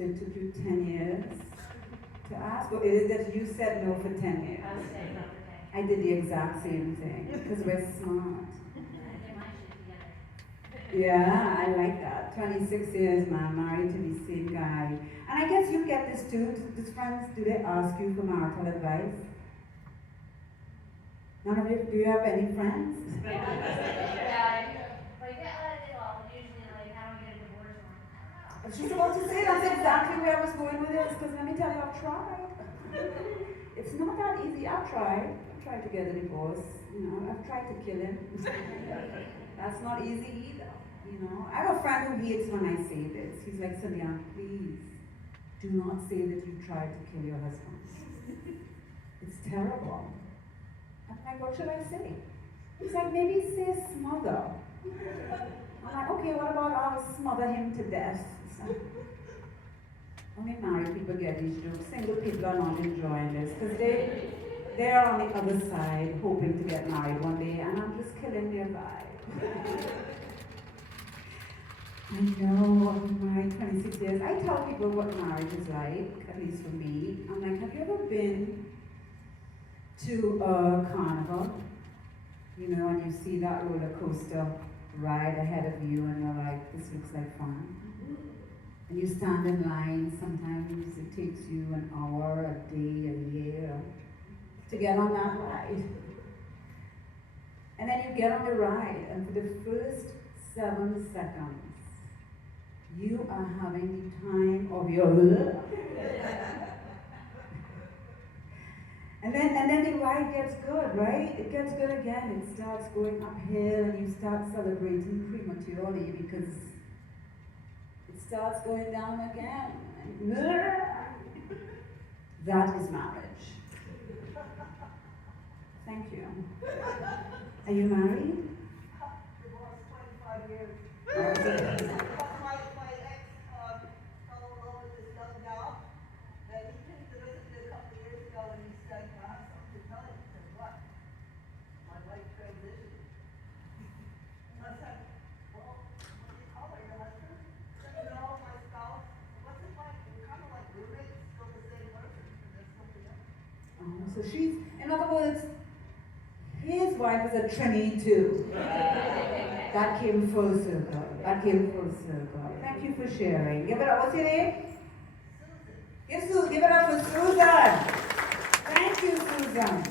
So it took you 10 years to ask? Or is it that you said no for 10 years? I was saying no for 10 years. I did the exact same thing, because we're smart. Get my shit together. Yeah, I like that. 26 years, man, married to the same guy. And I guess you get this too. Does friends, do they ask you for marital advice? None of you? Do you have any friends? Yeah, but you get let it all. Usually, like, how do we get a divorce? I was just about to say, that's exactly where I was going with this, because let me tell you, I've tried. It's not that easy. I've tried to get a divorce. You know, I've tried to kill him. That's not easy either. You know, I have a friend who hates when I say this. He's like, Cindy-Ann, please do not say that you tried to kill your husband. It's terrible. I'm like, what should I say? He's like, maybe say smother. I'm like, okay, what about I'll smother him to death? So, only married people get these jokes. Single people are not enjoying this because they're on the other side hoping to get married one day, and I'm just killing their vibe. I know, I've been married 26 years. I tell people what marriage is like, at least for me. I'm like, have you ever been to a carnival? You know, and you see that roller coaster ride ahead of you, and you're like, this looks like fun. And you stand in line, sometimes it takes you an hour, a day, a year to get on that ride. And then you get on the ride, and for the first 7 seconds, you are having the time of your life. And then the ride gets good, right? It gets good again. It starts going uphill, and you start celebrating prematurely because it starts going down again. That is marriage. Thank you. Are you married? Divorced 25 years. My ex fell in love with this young gal, and he came to visit me a couple of years ago, and he said, I have something to tell you. I said, what? My wife transitioned. I said, well, what do you call her, your husband? He said, no, my spouse. What's it like? We're kind of like roommates, still the same person, and there's something else. Oh, so she's, in other words, his wife is a Trini too. That came full circle. That came full circle. Thank you for sharing. Give it up. What's your name? Susan. Give it up for Susan. Thank you, Susan.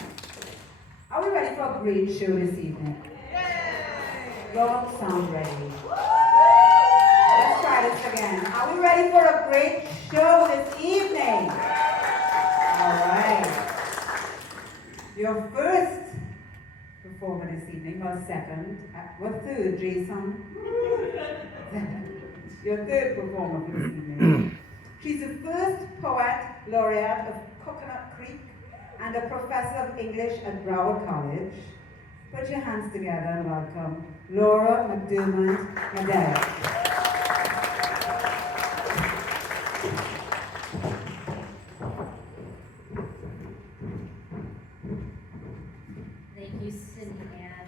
Are we ready for a great show this evening? You don't sound ready. Let's try this again. Are we ready for a great show this evening? All right. Your first performer this evening was second. What third, Jason? Your third performer for this evening. She's the first poet laureate of Coconut Creek and a professor of English at Broward College. Put your hands together and welcome Laura McDermott Matheric. Thank you, Cindy-Ann.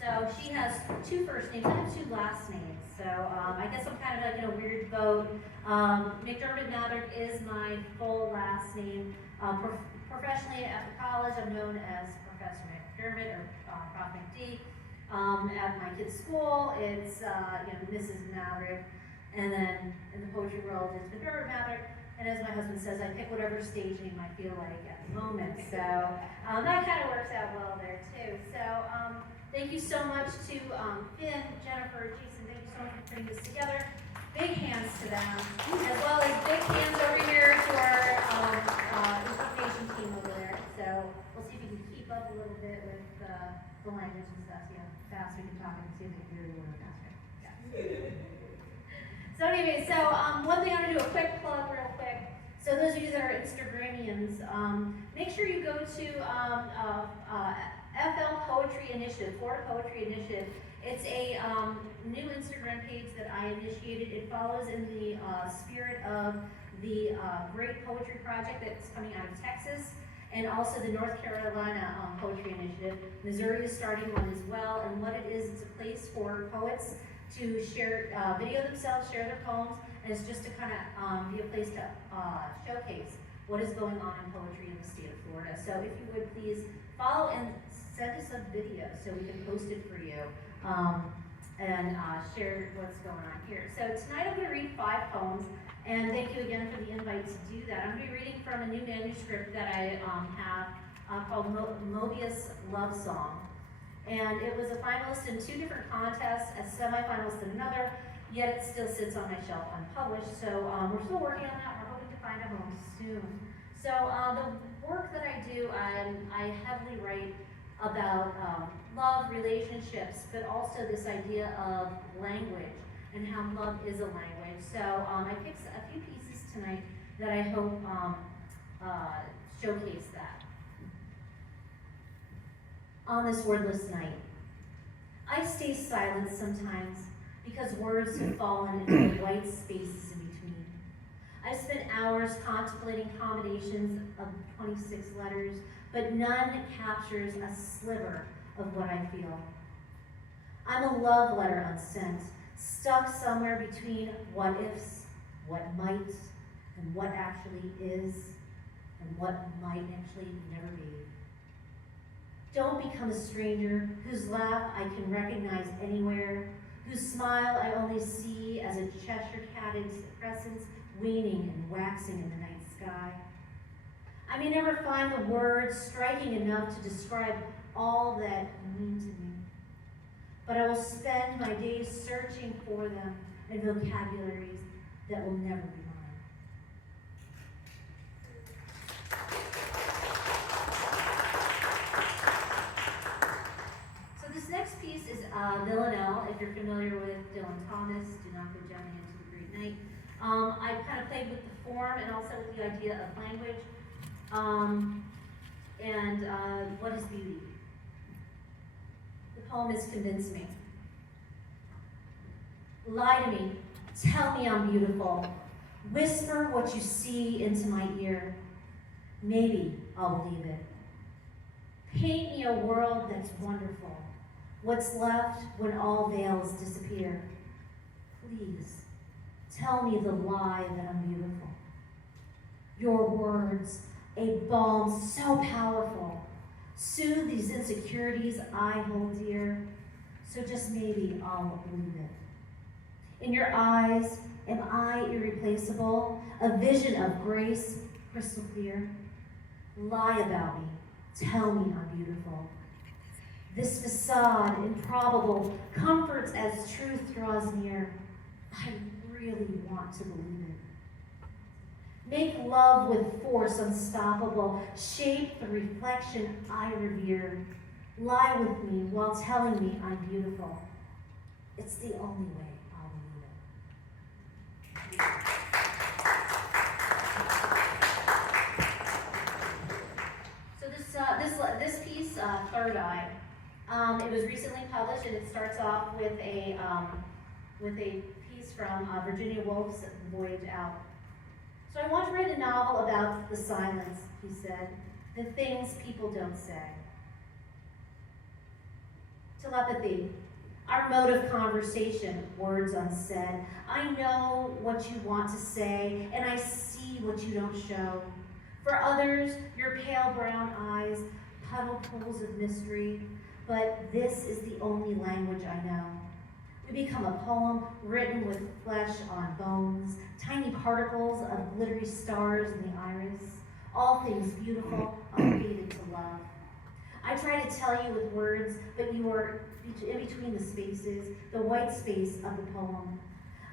So she has 2 first names. I have 2 last names. So I guess I'm kind of like in a weird boat. McDermott Matheric is my full last name. Professionally after college, I'm known as Professor McDermott or Prof. McD. At my kid's school, it's Mrs. Matheric. And then in the poetry world, it's McDermott Matheric. And as my husband says, I pick whatever stage name I feel like at the moment. So that kind of works out well there too. So thank you so much to Finn, Jennifer, Jason, thank you so much for putting this together. Big hands to them, as well as big hands over here to our information team over there. So we'll see if we can keep up a little bit with the language and stuff. See how fast we can talk and see if we can do it a little faster. Yeah. So anyway, one thing I'm going to do a quick plug real quick. So those of you that are Instagramians, make sure you go to FL Poetry Initiative, Florida Poetry Initiative. It's a new Instagram page that I initiated. It follows in the spirit of the Great Poetry Project that's coming out of Texas, and also the North Carolina Poetry Initiative. Missouri is starting one as well, and what it is, it's a place for poets to share, video themselves, share their poems, and it's just to kind of be a place to showcase what is going on in poetry in the state of Florida. So if you would please follow and send us a video so we can post it for you and share what's going on here. So tonight I'm going to read 5 poems, and thank you again for the invite to do that. I'm going to be reading from a new manuscript that I have called Mobius Love Song. And it was a finalist in 2 different contests, a semi-finalist in another, yet it still sits on my shelf unpublished. So we're still working on that. We're hoping to find a home soon. So the work that I do, I heavily write about love, relationships, but also this idea of language and how love is a language. So I picked a few pieces tonight that I hope showcase that. On this wordless night, I stay silent sometimes because words have fallen into the white spaces in between. I've spent hours contemplating combinations of 26 letters, but none captures a sliver of what I feel. I'm a love letter unsent, stuck somewhere between what ifs, what might, and what actually is, and what might actually never be. Don't become a stranger whose laugh I can recognize anywhere, whose smile I only see as a Cheshire-catted presence waning and waxing in the night sky. I may never find the words striking enough to describe all that mean to me, but I will spend my days searching for them in vocabularies that will never be mine. So this next piece is Villanelle. If you're familiar with Dylan Thomas, Do Not Go Gently Into the Great Night. I kind of played with the form and also with the idea of language and what is beauty. The poem has convinced me. Lie to me, tell me I'm beautiful. Whisper what you see into my ear. Maybe I'll believe it. Paint me a world that's wonderful. What's left when all veils disappear. Please, tell me the lie that I'm beautiful. Your words, a balm so powerful, soothe these insecurities I hold dear, so just maybe I'll believe it. In your eyes, am I irreplaceable, a vision of grace, crystal clear? Lie about me, tell me I'm beautiful. This facade, improbable, comforts as truth draws near. I really want to believe it. Make love with force unstoppable, shape the reflection I revere. Lie with me while telling me I'm beautiful. It's the only way I'll believe it. So this piece, Third Eye, it was recently published, and it starts off with a piece from Virginia Woolf's Voyage Out. So I want to write a novel about the silence, he said, the things people don't say. Telepathy, our mode of conversation, words unsaid. I know what you want to say, and I see what you don't show. For others, your pale brown eyes, puddle pools of mystery, but this is the only language I know. We become a poem written with flesh on bones, tiny particles of glittery stars in the iris, all things beautiful, unfated to love. I try to tell you with words, but you are in between the spaces, the white space of the poem.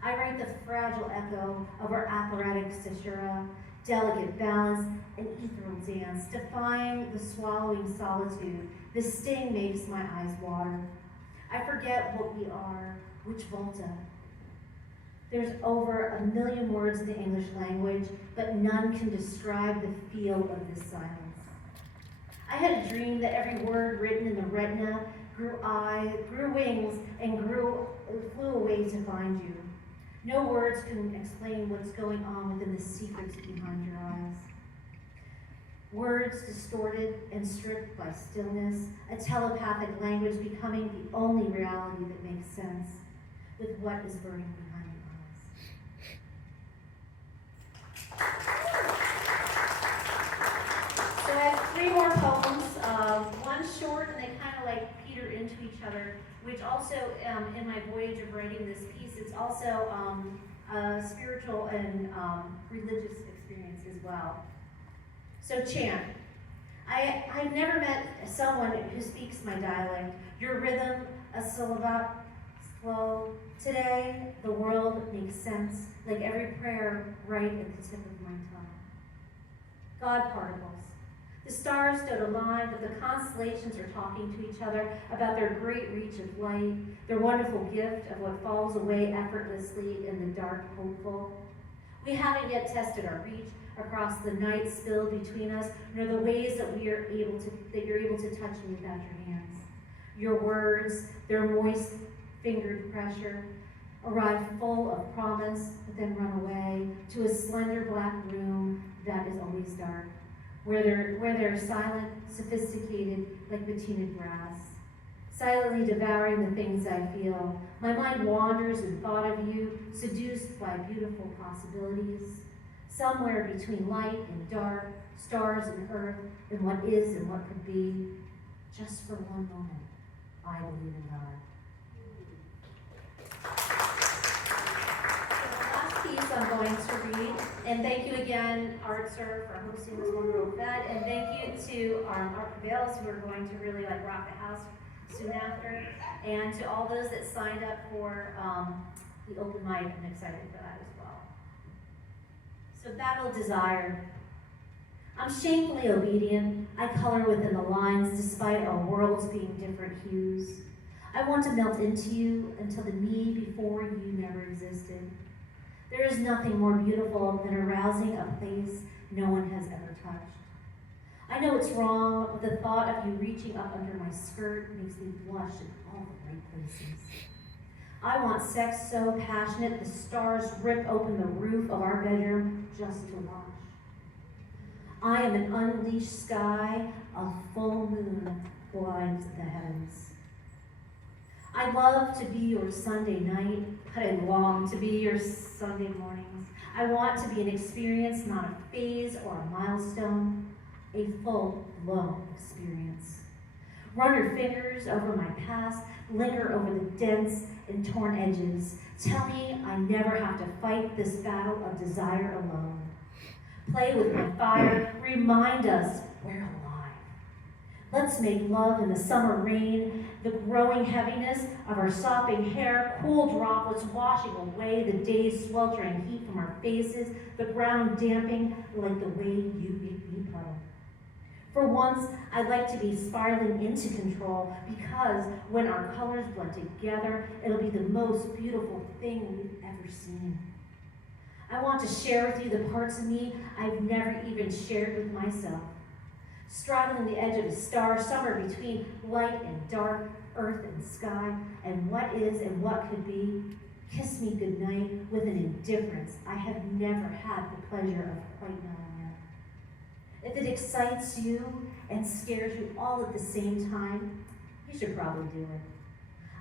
I write the fragile echo of our apparatic caesura, delicate balance, and ethereal dance, defying the swallowing solitude. The sting makes my eyes water. I forget what we are, which volta. There's over 1 million words in the English language, but none can describe the feel of this silence. I had a dream that every word written in the retina grew wings, and flew away to find you. No words can explain what's going on within the secrets behind your eyes. Words distorted and stripped by stillness, a telepathic language becoming the only reality that makes sense. with what is burning behind the eyes. So I have 3 more poems, one short and they kind of like peter into each other, which also in my voyage of writing this piece, it's also a spiritual and religious experience as well. So chant. I've never met someone who speaks my dialect. Your rhythm, a syllable, slow. Today, the world makes sense, like every prayer right at the tip of my tongue. God particles. The stars don't align, but the constellations are talking to each other about their great reach of light, their wonderful gift of what falls away effortlessly in the dark hopeful. We haven't yet tested our reach across the night spilled between us, nor the ways that you're able to touch me without your hands. Your words, their moist fingered pressure, arrive full of promise, but then run away to a slender black room that is always dark, where they're silent, sophisticated, like patinaed brass, silently devouring the things I feel. My mind wanders in thought of you, seduced by beautiful possibilities. Somewhere between light and dark, stars and earth, and what is and what could be. Just for one moment, I believe in God. So the last piece I'm going to read, and thank you again, ArtServe, for hosting this wonderful event, and thank you to Art Prevails, who are going to really like rock the house soon after, and to all those that signed up for the open mic. I'm excited for that as well. So battle desire. I'm shamefully obedient. I color within the lines despite our worlds being different hues. I want to melt into you until the me before you never existed. There is nothing more beautiful than arousing a place no one has ever touched. I know it's wrong, but the thought of you reaching up under my skirt makes me blush in all the right places. I want sex so passionate the stars rip open the roof of our bedroom just to watch. I am an unleashed sky, a full moon blinds the heavens. I love to be your Sunday night, but I long to be your Sunday mornings. I want to be an experience, not a phase or a milestone, a full-blown experience. Run your fingers over my past, linger over the dents and torn edges. Tell me I never have to fight this battle of desire alone. Play with my fire, remind us we're alive. Let's make love in the summer rain, the growing heaviness of our sopping hair, cool droplets washing away the day's sweltering heat from our faces, the ground damping like the way you make me puddle. For once, I'd like to be spiraling into control because when our colors blend together, it'll be the most beautiful thing we've ever seen. I want to share with you the parts of me I've never even shared with myself. Straddling the edge of a star, somewhere between light and dark, earth and sky, and what is and what could be. Kiss me goodnight with an indifference I have never had the pleasure of quite knowing yet. If it excites you and scares you all at the same time, you should probably do it.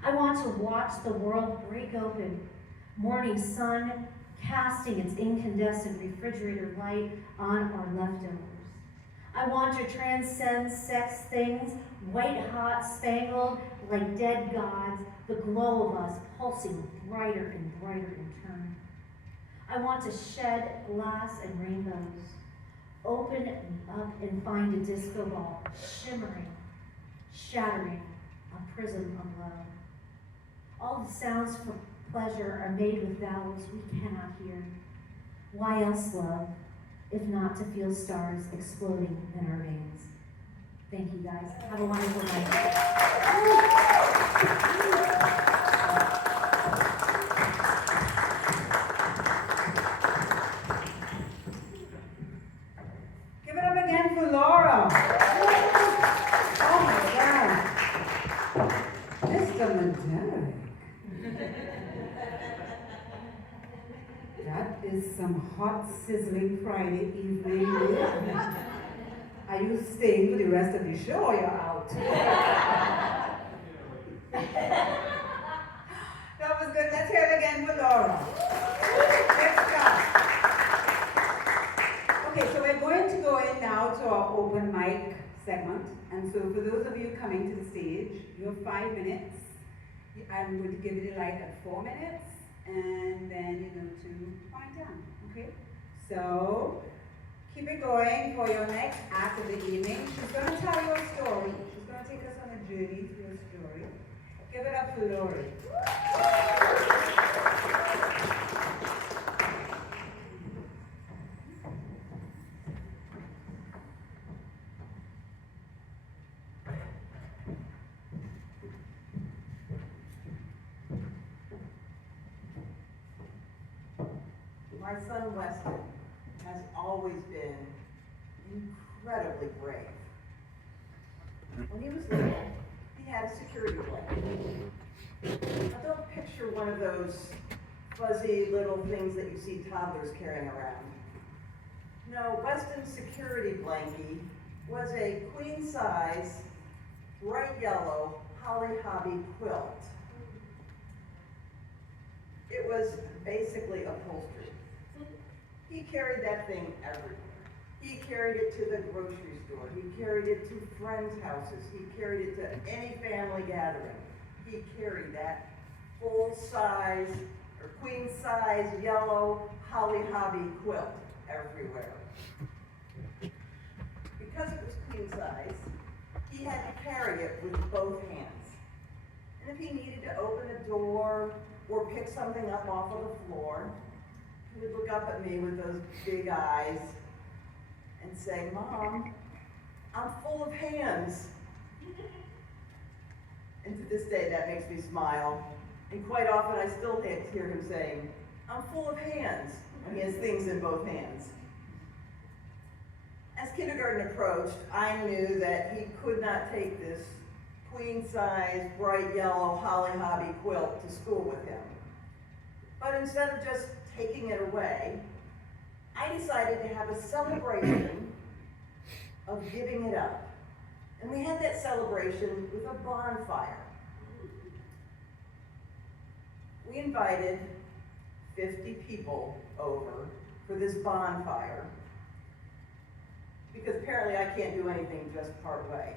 I want to watch the world break open, morning sun casting its incandescent refrigerator light on our leftovers. I want to transcend sex things, white hot, spangled like dead gods, the glow of us pulsing brighter and brighter in turn. I want to shed glass and rainbows, open up and find a disco ball, shimmering, shattering, a prism of love. All the sounds for pleasure are made with vowels we cannot hear. Why else love, if not to feel stars exploding in our veins? Thank you guys. Have a wonderful night. Give it up again for Laura. Oh my God. Mr. Matheric. That is some hot, sizzling Friday evening. Are you staying for the rest of the show or you're out? That was good. Let's hear our open mic segment. And so for those of you coming to the stage, you have 5 minutes. I'm going to give it a light at 4 minutes, and then you're going to wind down, okay? So, keep it going for your next act of the evening. She's going to tell you a story. She's going to take us on a journey through a story. Give it up for Laureate. My son Weston has always been incredibly brave. When he was little, he had a security blanket. Now don't picture one of those fuzzy little things that you see toddlers carrying around. No, Weston's security blankie was a queen size, bright yellow Holly Hobby quilt. It was basically upholstery. He carried that thing everywhere. He carried it to the grocery store. He carried it to friends' houses. He carried it to any family gathering. He carried that full-size or queen-size yellow Holly Hobby quilt everywhere. Because it was queen-size, he had to carry it with both hands. And if he needed to open a door or pick something up off of the floor, he would look up at me with those big eyes and say, "Mom, I'm full of hands." And to this day, that makes me smile. And quite often, I still hear him saying, "I'm full of hands," when he has things in both hands. As kindergarten approached, I knew that he could not take this queen-size, bright yellow Holly Hobby quilt to school with him. But instead of just taking it away, I decided to have a celebration of giving it up. And we had that celebration with a bonfire. We invited 50 people over for this bonfire, because apparently I can't do anything just part way.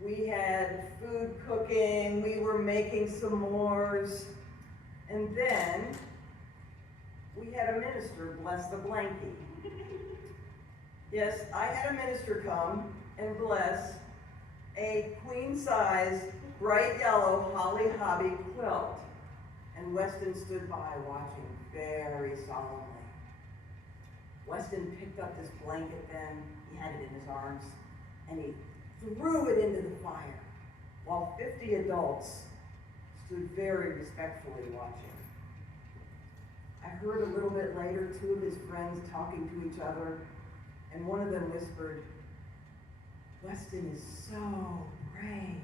We had food cooking, we were making s'mores, and then we had a minister bless the blankie. Yes, I had a minister come and bless a queen-size, bright yellow Holly Hobby quilt. And Weston stood by watching very solemnly. Weston picked up this blanket then, he had it in his arms, and he threw it into the fire, while 50 adults stood very respectfully watching. I heard a little bit later 2 of his friends talking to each other, and one of them whispered, "Weston is so brave.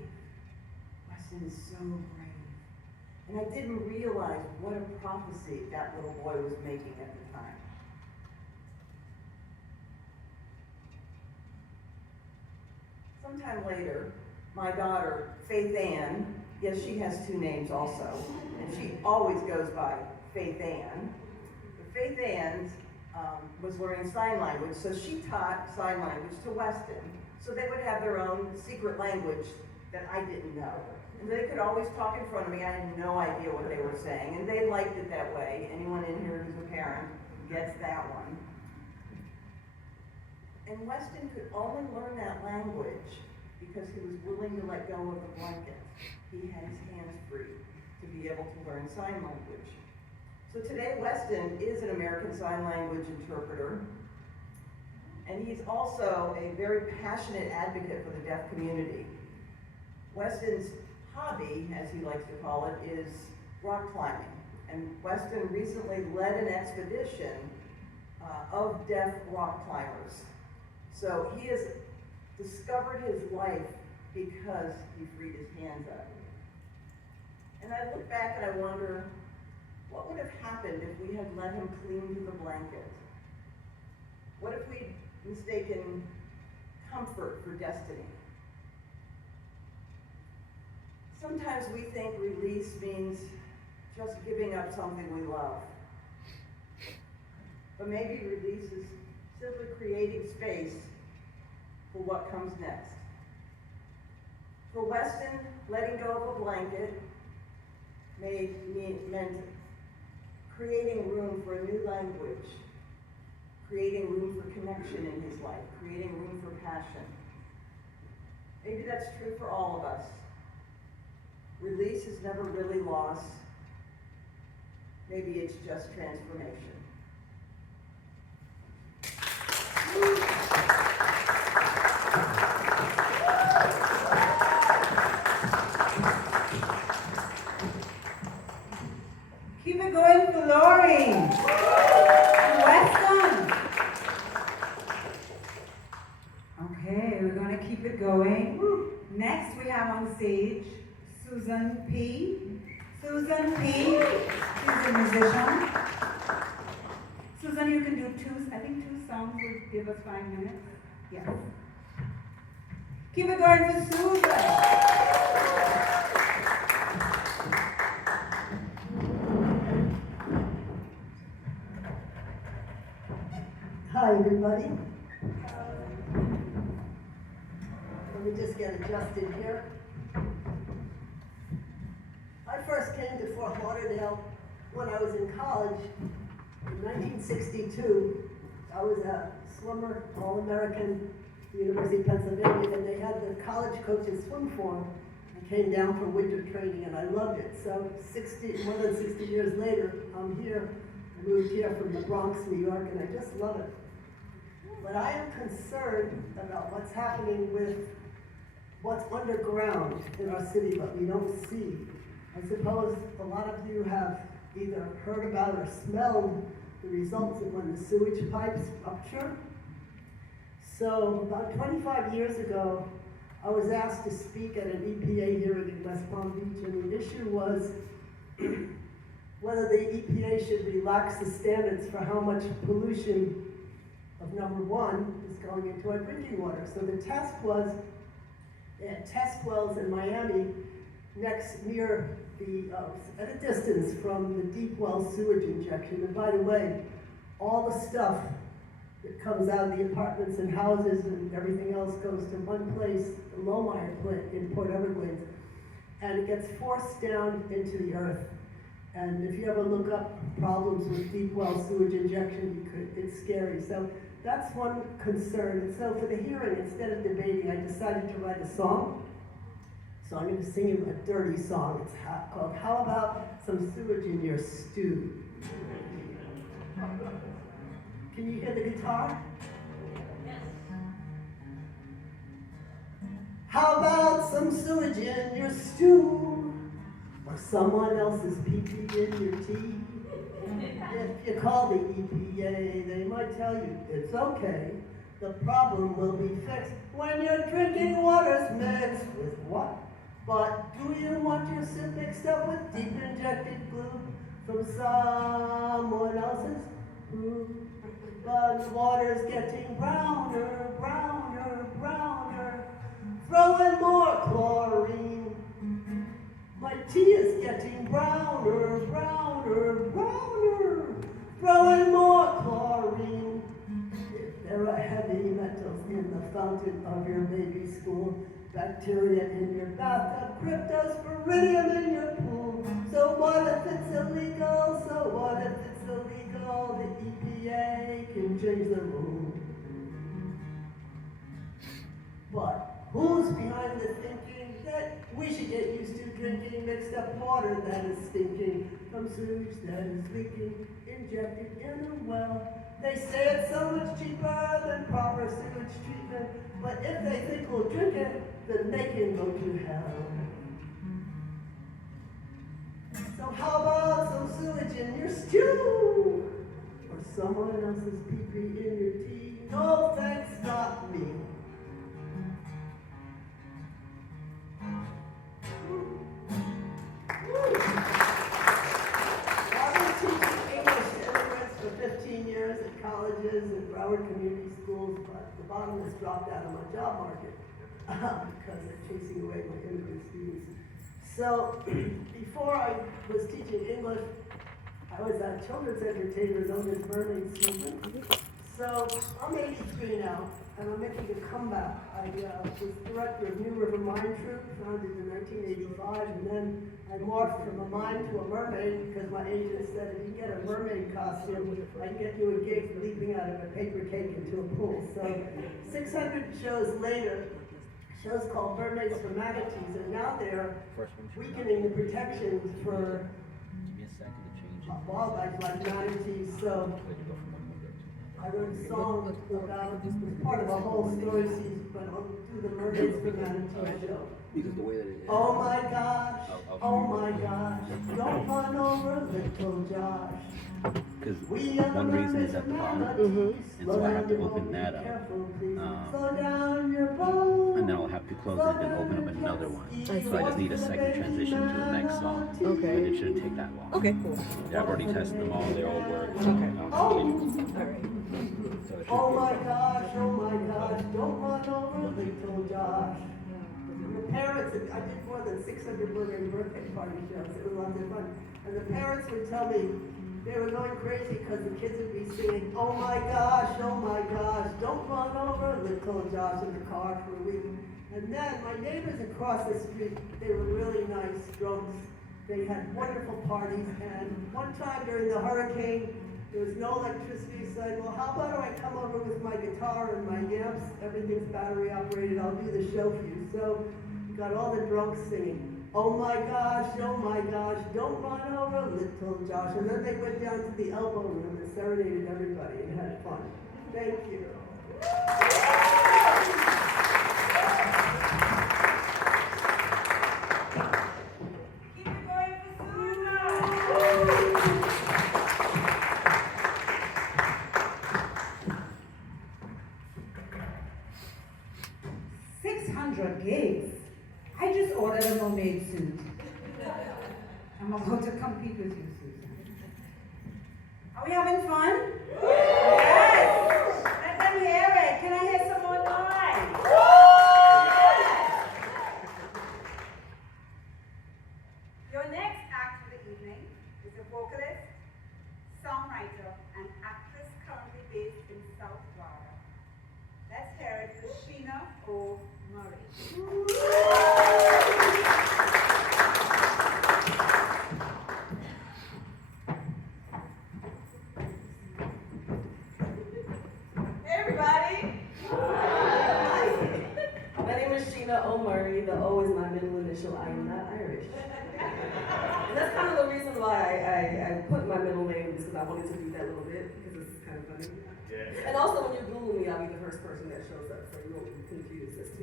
Weston is so brave." And I didn't realize what a prophecy that little boy was making at the time. Sometime later, my daughter, Faith Ann, yes, she has 2 names also, and she always goes by Faith Ann. But Faith Ann was learning sign language, so she taught sign language to Weston, so they would have their own secret language that I didn't know. And they could always talk in front of me. I had no idea what they were saying, and they liked it that way. Anyone in here who's a parent gets that one. And Weston could only learn that language because he was willing to let go of the blanket. He had his hands free to be able to learn sign language. So today, Weston is an American Sign Language interpreter, and he's also a very passionate advocate for the deaf community. Weston's hobby, as he likes to call it, is rock climbing. And Weston recently led an expedition of deaf rock climbers. So he has discovered his life because he freed his hands up. And I look back and I wonder, what would have happened if we had let him cling to the blanket? What if we'd mistaken comfort for destiny? Sometimes we think release means just giving up something we love. But maybe release is simply creating space for what comes next. For Weston, letting go of a blanket meant creating room for a new language, creating room for connection in his life, creating room for passion. Maybe that's true for all of us. Release is never really loss. Maybe it's just transformation. Keep it going for Laurie and Weston. Okay, we're going to keep it going. Next we have on stage Susan P. Susan P. She's a musician. Susan, you can do two songs will give us 5 minutes. Yes. Keep it going for Susan. Hi, everybody. Let me just get adjusted here. I first came to Fort Lauderdale when I was in college in 1962. I was a swimmer, All-American, University of Pennsylvania, and they had the college coaches swim form. I came down for winter training, and I loved it. So more than 60 years later, I'm here. I moved here from the Bronx, New York, and I just love it. But I am concerned about what's happening with what's underground in our city, but we don't see. I suppose a lot of you have either heard about or smelled the results of when the sewage pipes rupture. So about 25 years ago, I was asked to speak at an EPA hearing in West Palm Beach, and the issue was whether the EPA should relax the standards for how much pollution of number one is going into our drinking water. So the test was, they had test wells in Miami near at a distance from the deep well sewage injection. And by the way, all the stuff that comes out of the apartments and houses and everything else goes to one place, the Lohmeyer plant in Port Everglades, and it gets forced down into the earth. And if you ever look up problems with deep well sewage injection, it's scary. So that's one concern. And so for the hearing, instead of debating, I decided to write a song. So I'm going to sing you a dirty song. It's called How About Some Sewage in Your Stew? Can you hear the guitar? Yes. How about some sewage in your stew? Or someone else's pee-pee in your tea? If you call the EPA, they might tell you it's okay. The problem will be fixed when your drinking water's mixed with what? But do you want your sip mixed up with deep injected glue from someone else's poo? But the water's getting browner, browner, browner. Throw in more chlorine. My tea is getting browner, browner, browner. Throw in more chlorine. If there are heavy metals in the fountain of your baby's school, bacteria in your bathtub, cryptosporidium in your pool. So what if it's illegal? So what if it's illegal? The EPA can change the rule. But who's behind the thinking that we should get used to drinking mixed up water that is stinking from sewage that is leaking, injected in a well? They say it's so much cheaper than proper sewage treatment, but if they think we'll drink it, then they can go to hell. So how about some sewage in your stew? Or someone else's pee-pee in your tea? No thanks, not me. I've been teaching English to immigrants for 15 years at colleges and Broward community schools, but the bottom has dropped out of my job market because they're chasing away my immigrant students. So before I was teaching English, I was a children's entertainer known as Mermaid Susan. So I'm 83 now, and I'm making a comeback. I was director of New River Mine Troupe, founded in 1985, and then I morphed from a mine to a mermaid because my agent said, if you get a mermaid costume, I can get you a gig leaping out of a paper cake into a pool. So 600 shows later, shows called Mermaids for Manatees are now there weakening the protections for wildlife like manatees. So I wrote a song about, it was part of a whole story season, but I'll do the Mermaids for Manatee show. Oh my gosh, don't run over little Josh. Because We are the one reason is mermaids at for the bottom, manatees. and so I have to open that up. Slow down your boat. And then I'll have to close it and open up another one. So I just need a second transition to the next song. Okay. And it shouldn't take that long. Okay, cool. Yeah, I've already tested them all, they all work. Okay. Oh. Alright. So it should Oh be my okay. gosh, don't run over little Josh. The parents, I did more than 600 birthday party shows, it was lots of fun. And the parents would tell me they were going crazy because the kids would be singing, oh my gosh, don't run over little Josh in the car for a week. And then my neighbors across the street, they were really nice drunks. They had wonderful parties, and one time during the hurricane, there was no electricity, so I said, well, how about I come over with my guitar and my amps, everything's battery operated, I'll do the show for you. So we got all the drunks singing, oh my gosh, don't run over little Josh. And then they went down to the elbow room and serenaded everybody and had fun. Thank you. Keep it going for Susan. 600 gigs. I just ordered a mermaid suit. I'm about to compete with you, Susan. Are we having fun? Yes! Let them hear it. Can I hear some more noise? Yes! Your next act for the evening is a vocalist, songwriter, and actress currently based in South Florida. Let's hear it for Sheena O. Murray. Hey everybody! My name is Sheena O. Murray. The O is my middle initial. I am not Irish. And that's kind of the reason why I put my middle name, because I wanted to do that a little bit, because it's kind of funny. Yeah. And also, when you Google me, I'll be the first person that shows up, so you won't be confused as to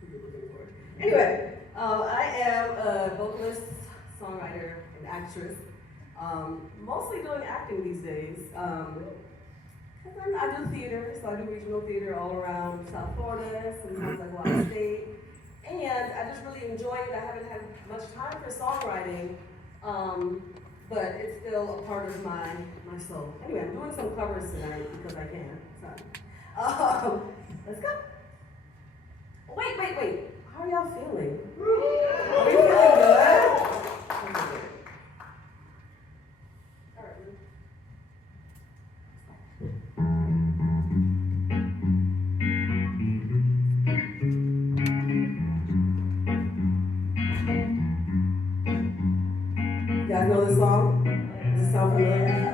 who you're looking for. Anyway, I am a vocalist, songwriter, and actress. Mostly doing acting these days. I do theater, so I do regional theater all around South Florida. Sometimes I go out of state. And I just really enjoy it. I haven't had much time for songwriting, but it's still a part of my soul. Anyway, I'm doing some covers tonight because I can. So, let's go. Wait. How are y'all feeling? Are we feeling good? Okay. All right. You guys know this song? Does it sound familiar?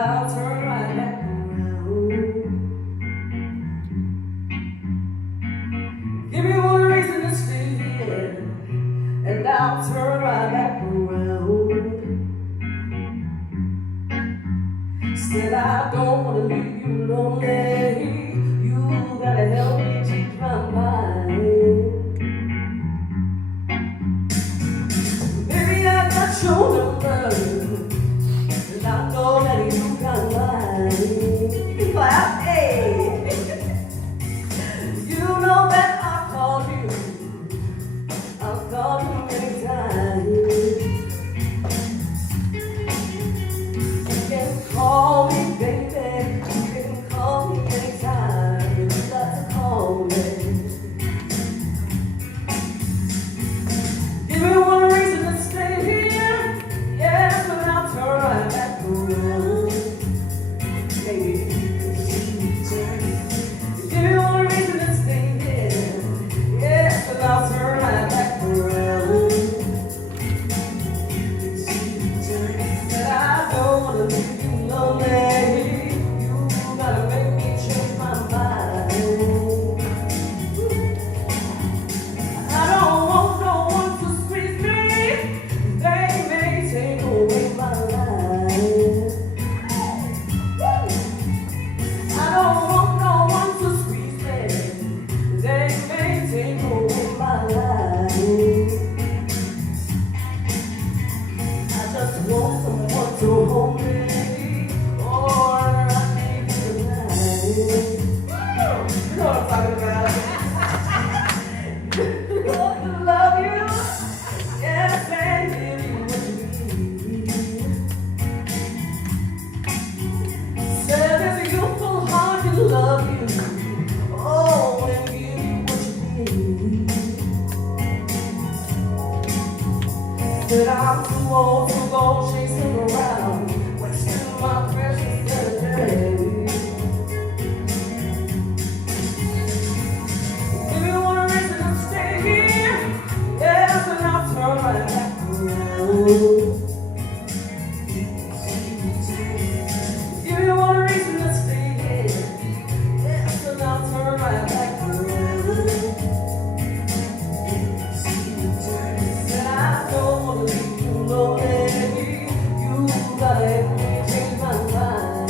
I'll turn right back around. Give me one reason to stay here, and I'll turn right back around. Said I don't want to leave you lonely. You gotta help me change my mind. Baby, I got your number. I know that you can lie. Clap, hey. You know that I've called you many times. hold me, or I need you tonight. You know what I'm talking about. Love you, yes, and give you what you need. Said there's a youthful heart to love you, oh, and give you what you need. Said I'm too old to go chasing around, wasting my precious energy. Give me one reason to stay here, yes, and I'll turn right back around. Give me one reason to stay here, yes, and I'll turn right back around. Said I don't wanna leave you lonely, you gotta help me change my mind.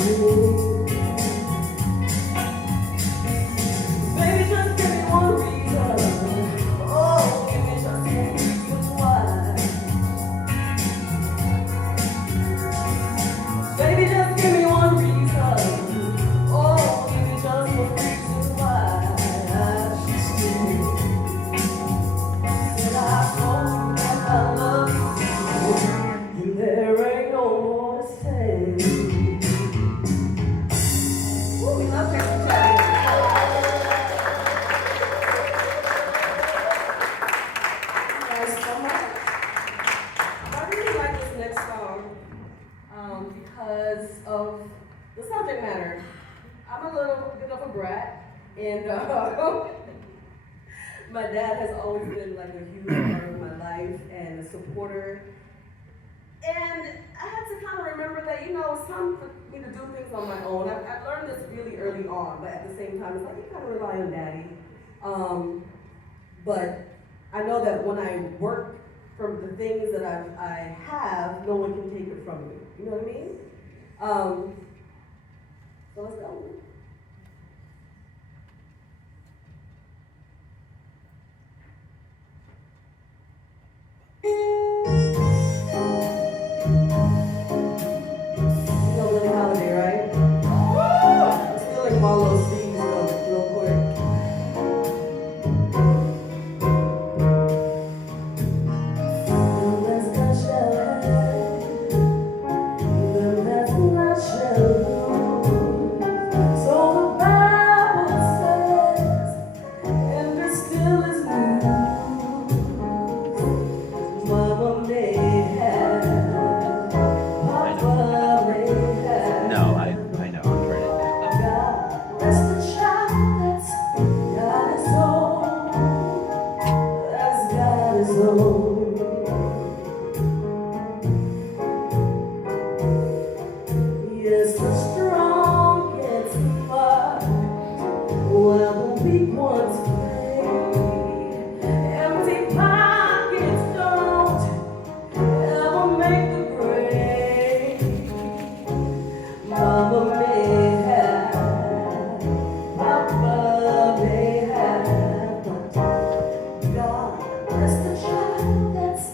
Baby, just give me one reason, oh, give me just one reason why. Baby, just give me one reason, oh, give me just one reason why I should stay. Said I told you that I love you, and there ain't no more to say. Ooh, we love Pastor Chad. Thank you guys so much. I really like this next song because of the subject matter. I'm a little bit of a brat, and my dad has always been like a huge part of my life and a supporter. And I had to kind of remember that, you know, it's time for me to do things on my own. I learned this really early on, but at the same time, it's like you kind of rely on daddy. But I know that when I work for the things that I have, no one can take it from me. You know what I mean? So let's go. You know Billie Holiday, right? I'm stealing Marlo's Steve's real quick. So the Bible says, and there still is news. Mama may have, Papa may have. No, I know, I'm turning it down. God rest the child that's got his own, that's got his own. Yes, the strong gets fight while the weak ones play. Empty pockets don't ever make the grade. Mama may have, Papa may have, but God rest the child that's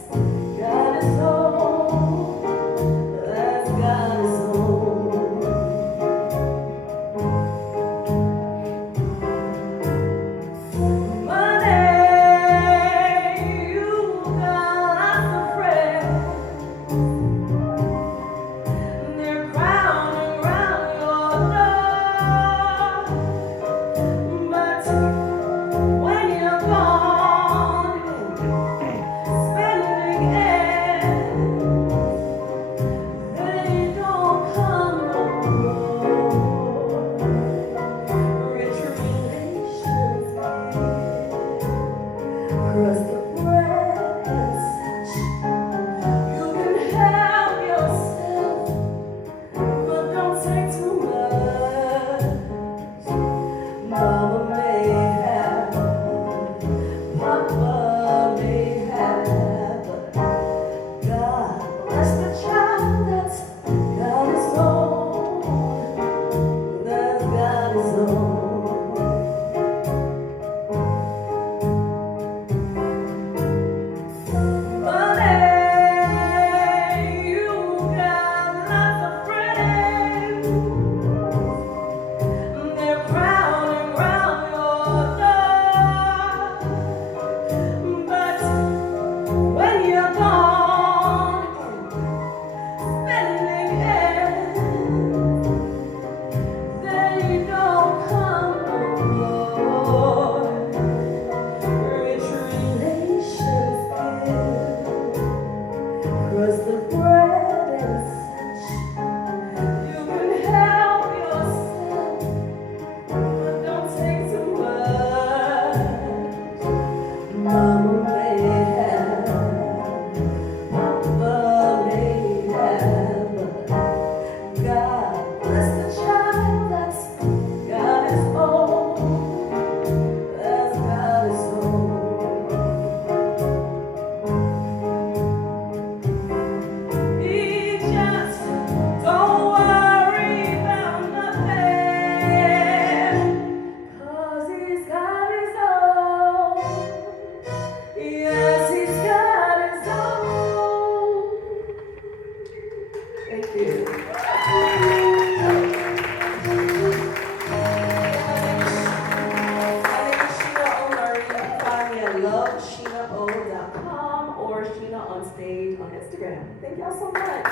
got his own, that's got his own. Money, you got lots of friends, and they're crowding round your door. But when you're gone, spending ends, they don't come no more. Rich relations crust the bread and such. You can help yourself, but don't take too much. Mama may have, Papa may have, but on stage on Instagram. Thank y'all so much.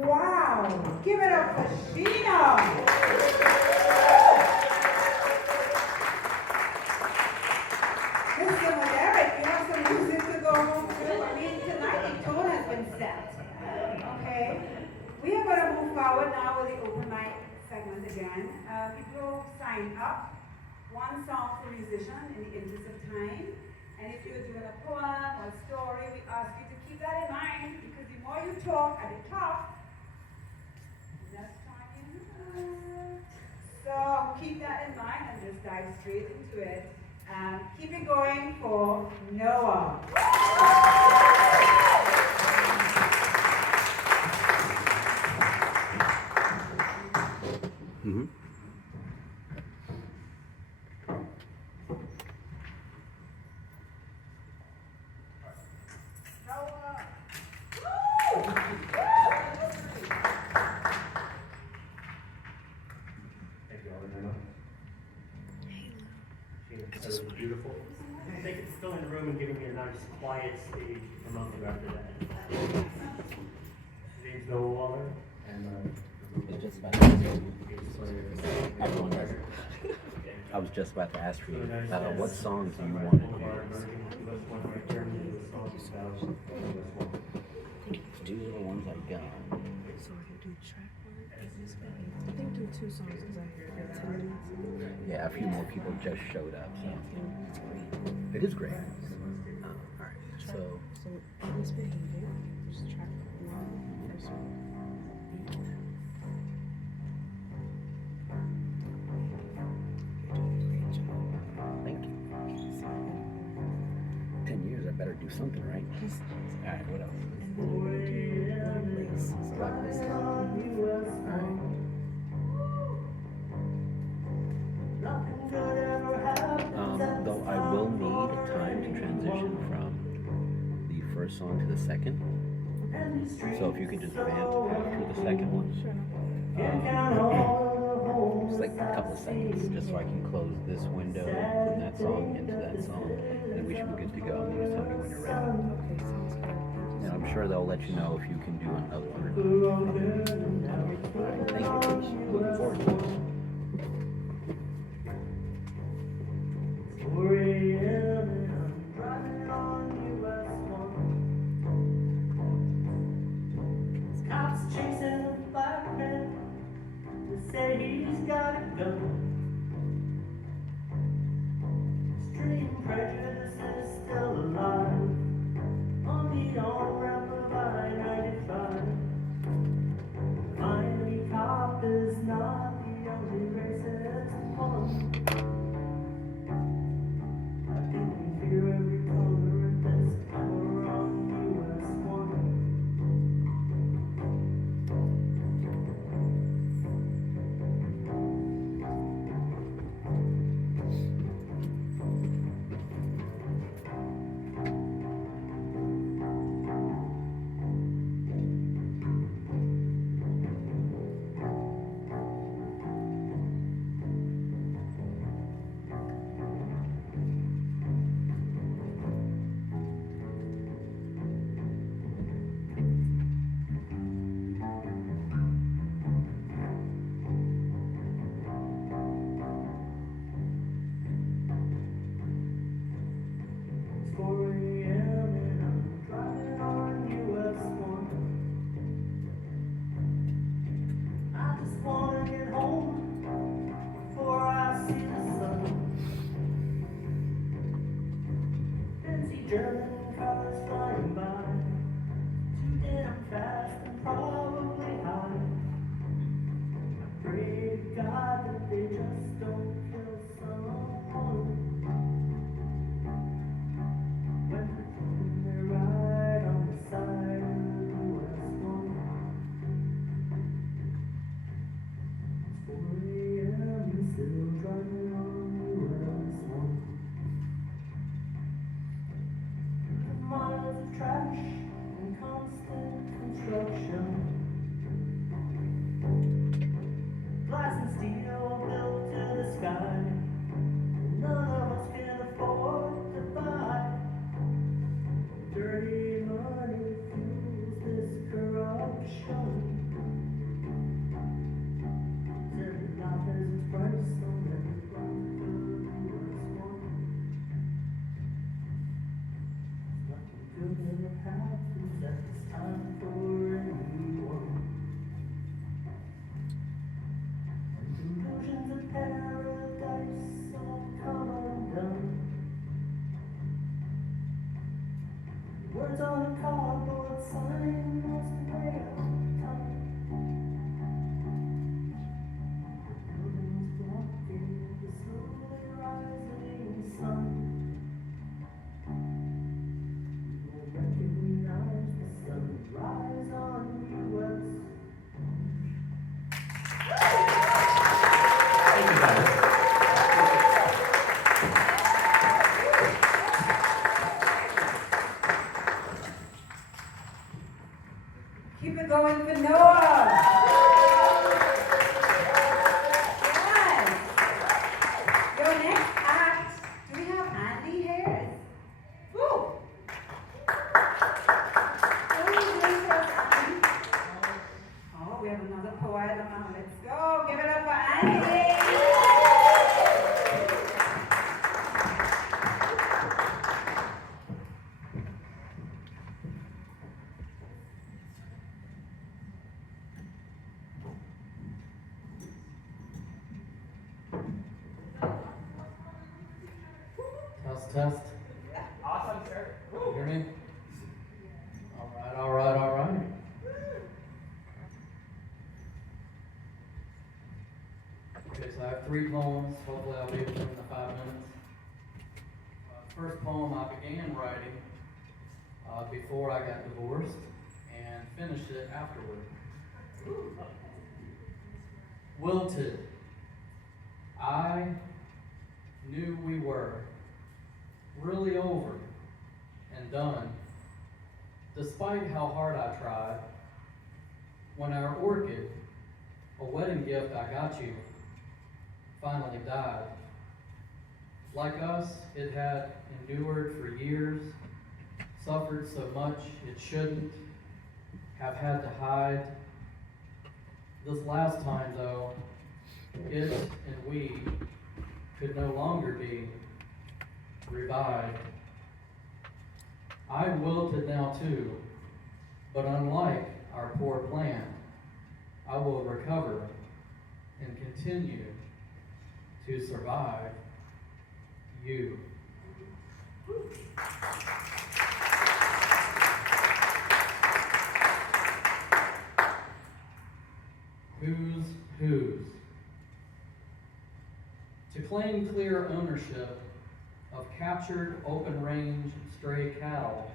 Wow, give it up for Sheena. Mr. Matheric, you have some music to go home to. I mean, tonight the tone has been set. Okay, we are going to move forward now with the open mic segment again. People will sign up one song per musician in the interest of time. And if you're doing a poem or a story, we ask you to keep that in mind because the more you talk at the top, less time you have. So keep that in mind and just dive straight into it. Keep it going for Noah. Mm-hmm. Thank you all very much. That was beautiful. I think it's still in the room and giving me a nice quiet stage to promote the record. My name's Noah Waller, and I was just about to ask you. Everyone does it. I was just about to ask you, what songs do you want to do? These are the ones I got. So I can do track one and this band. I think do 2 songs because I heard 10 minutes. Yeah, a few more people just showed up. So. It's great. It is great. Alright, so So misbehaving, just track 1, first one. You're doing a great job. thank you. 10 years, I better do something, right? Alright, what else? And then you're gonna do one lace. So Black lace. Alright. Though I will need time to transition from the first song to the second. So if you could just vamp after the second one. Just like a couple of seconds, just so I can close this window from that song into that song. And then we should be good to go. And you just tell me when you're ready. Okay, sounds good. And I'm sure they'll let you know if you can do another one or not. Alright, thank you. Looking forward to it. 4 a.m. and I'm driving on US 1. Cops chasing a black man. They say he's got a gun. Extreme prejudice is still alive on the on-ramp of I-95. Miami cop is not the test. Awesome, sir. You hear me? All right, all right, all right. Okay, so I have 3 poems. Hopefully I'll be within the 5 minutes. First poem I began writing before I got divorced and finished it afterward. Wilted. I knew we were really over and done, despite how hard I tried. When our orchid, a wedding gift I got you, finally died. Like us, it had endured for years, suffered so much it shouldn't have had to hide. This last time, though, it and we could no longer be revived. I wilted now too, but unlike our poor plant, I will recover and continue to survive you. Who's? To claim clear ownership of captured open-range stray cattle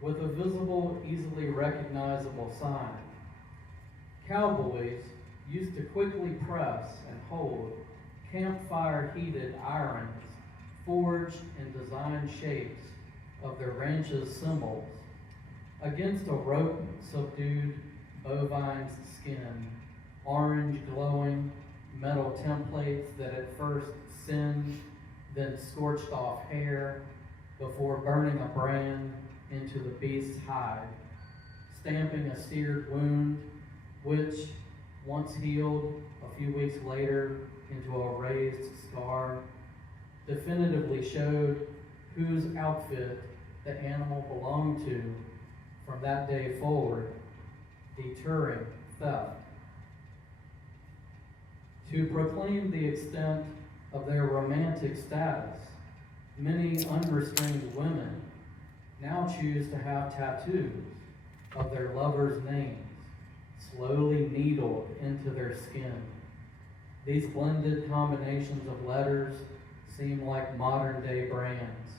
with a visible, easily recognizable sign. Cowboys used to quickly press and hold campfire-heated irons forged in design shapes of their ranch's symbols against a rope-subdued bovine's skin, orange glowing metal templates that at first singed, then scorched off hair before burning a brand into the beast's hide, stamping a seared wound which, once healed a few weeks later into a raised scar, definitively showed whose outfit the animal belonged to from that day forward, deterring theft. To proclaim the extent of their romantic status, many unrestrained women now choose to have tattoos of their lovers' names slowly needled into their skin. These blended combinations of letters seem like modern-day brands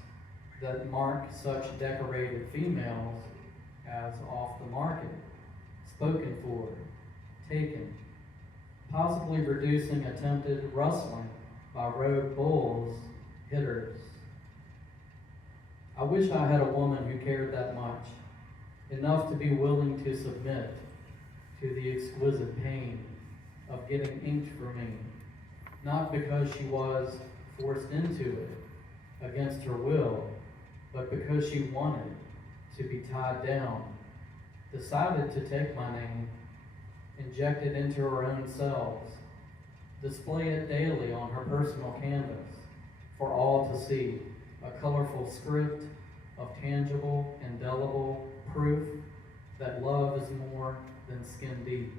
that mark such decorated females as off the market, spoken for, taken, possibly reducing attempted rustling by road bulls, hitters. I wish I had a woman who cared that much, enough to be willing to submit to the exquisite pain of getting inked for me, not because she was forced into it against her will, but because she wanted to be tied down, decided to take my name, inject it into her own cells, display it daily on her personal canvas for all to see, a colorful script of tangible, indelible proof that love is more than skin deep.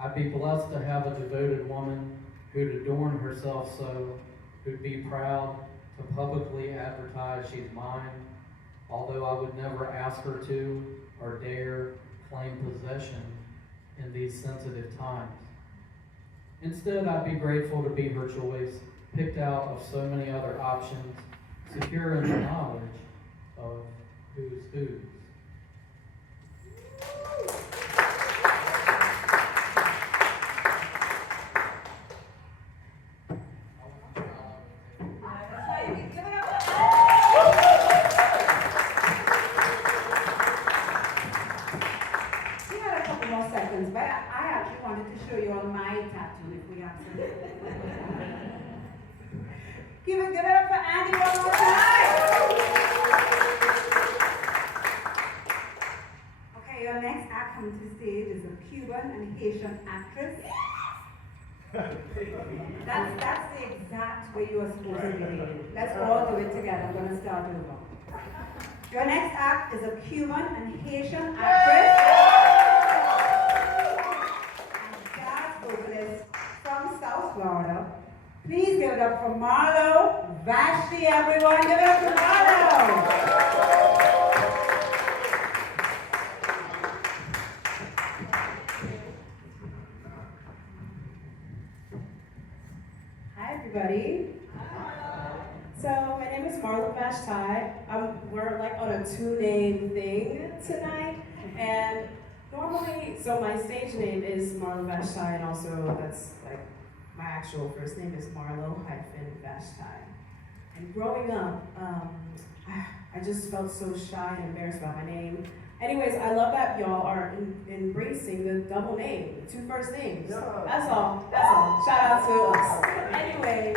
I'd be blessed to have a devoted woman who'd adorn herself so, who'd be proud to publicly advertise she's mine, although I would never ask her to or dare claim possession in these sensitive times. Instead, I'd be grateful to be her choice, picked out of so many other options, secure in the knowledge of who's whose. But I actually wanted to show you all my tattoo if we have some. Give it up for Andy one more time. Okay, your next act coming to stage is a Cuban and Haitian actress. That's the exact way you are supposed to be. Let's all do it together. I'm going to start over. Your next act is a Cuban and Haitian actress. Vocalist from South Florida, Please give it up for Marlo Vashti, everyone. Give it up for Marlo. Hi, everybody. So my name is Marlo Vashti. We're like on a two-name thing tonight, and normally, so my stage name is Marlo Vashti, and also that's like my actual first name is Marlo-Vashti. And growing up, I just felt so shy and embarrassed about my name. Anyways, I love that y'all are embracing the double name, the two first names. That's all. Shout out to us. Anyways,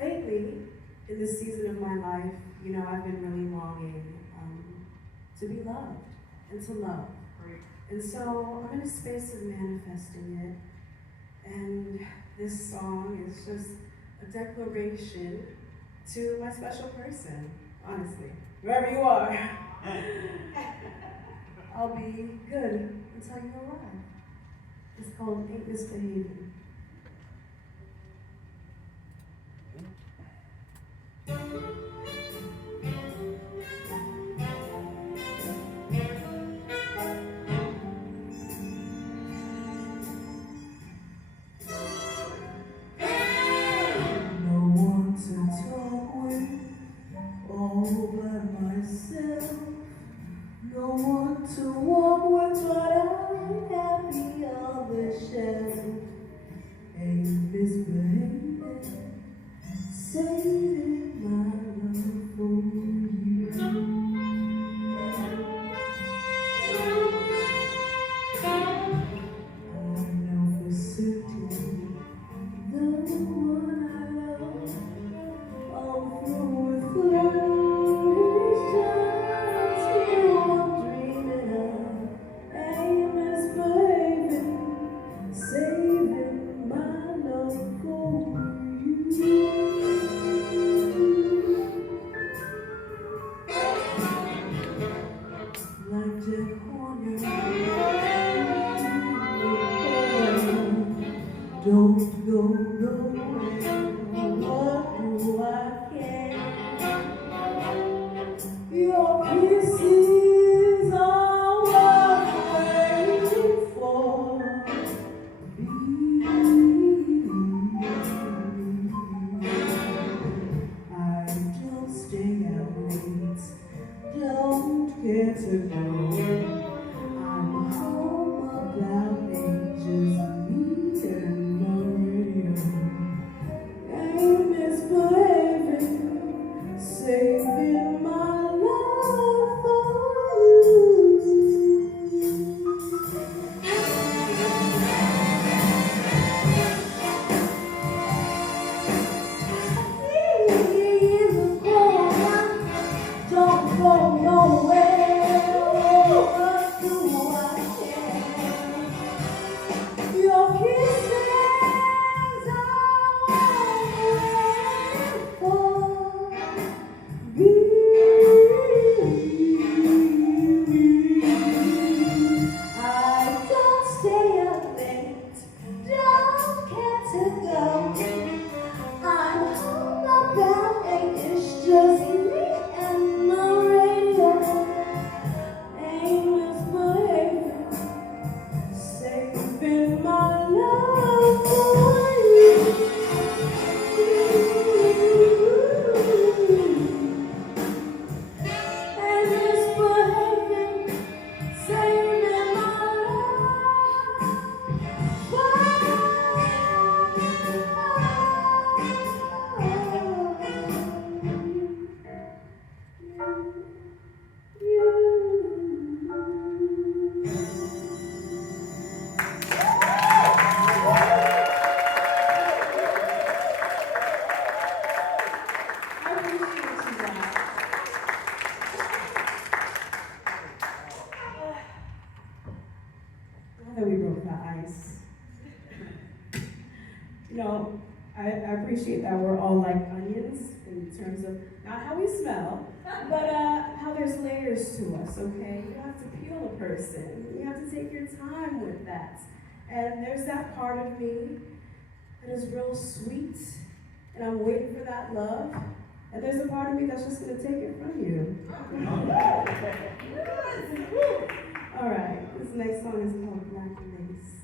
lately, in this season of my life, you know, I've been really longing to be loved and to love. And so I'm in a space of manifesting it. And this song is just a declaration to my special person, honestly. Wherever you are, I'll be good until you arrive. It's called Ain't Misbehaving. I appreciate that we're all like onions in terms of not how we smell, but how there's layers to us, okay? You have to peel a person. You have to take your time with that. And there's that part of me that is real sweet, and I'm waiting for that love. And there's a part of me that's just gonna take it from you. All right, this next song is called Black Lace.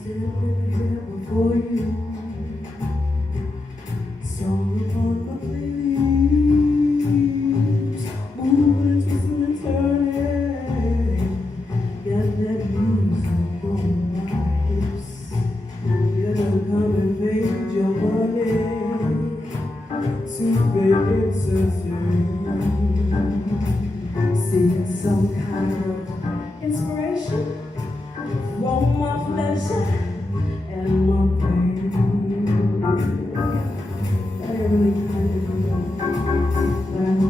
Standing here before you, song upon my leaves, moving and twisting and turning, got that music on my hips. Yet I'm coming, paid your money, to pay accessory. Seeking some kind of inspiration from my pleasure and my pain. I really kind of know that I'm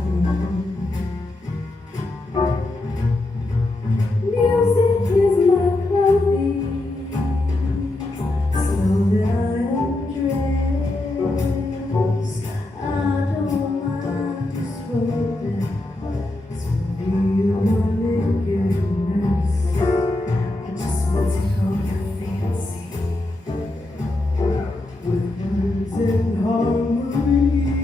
music is my clothing, so that I am dressed. I don't mind disrobing to reveal my nakedness. I just want to take on your fancy with words in harmony.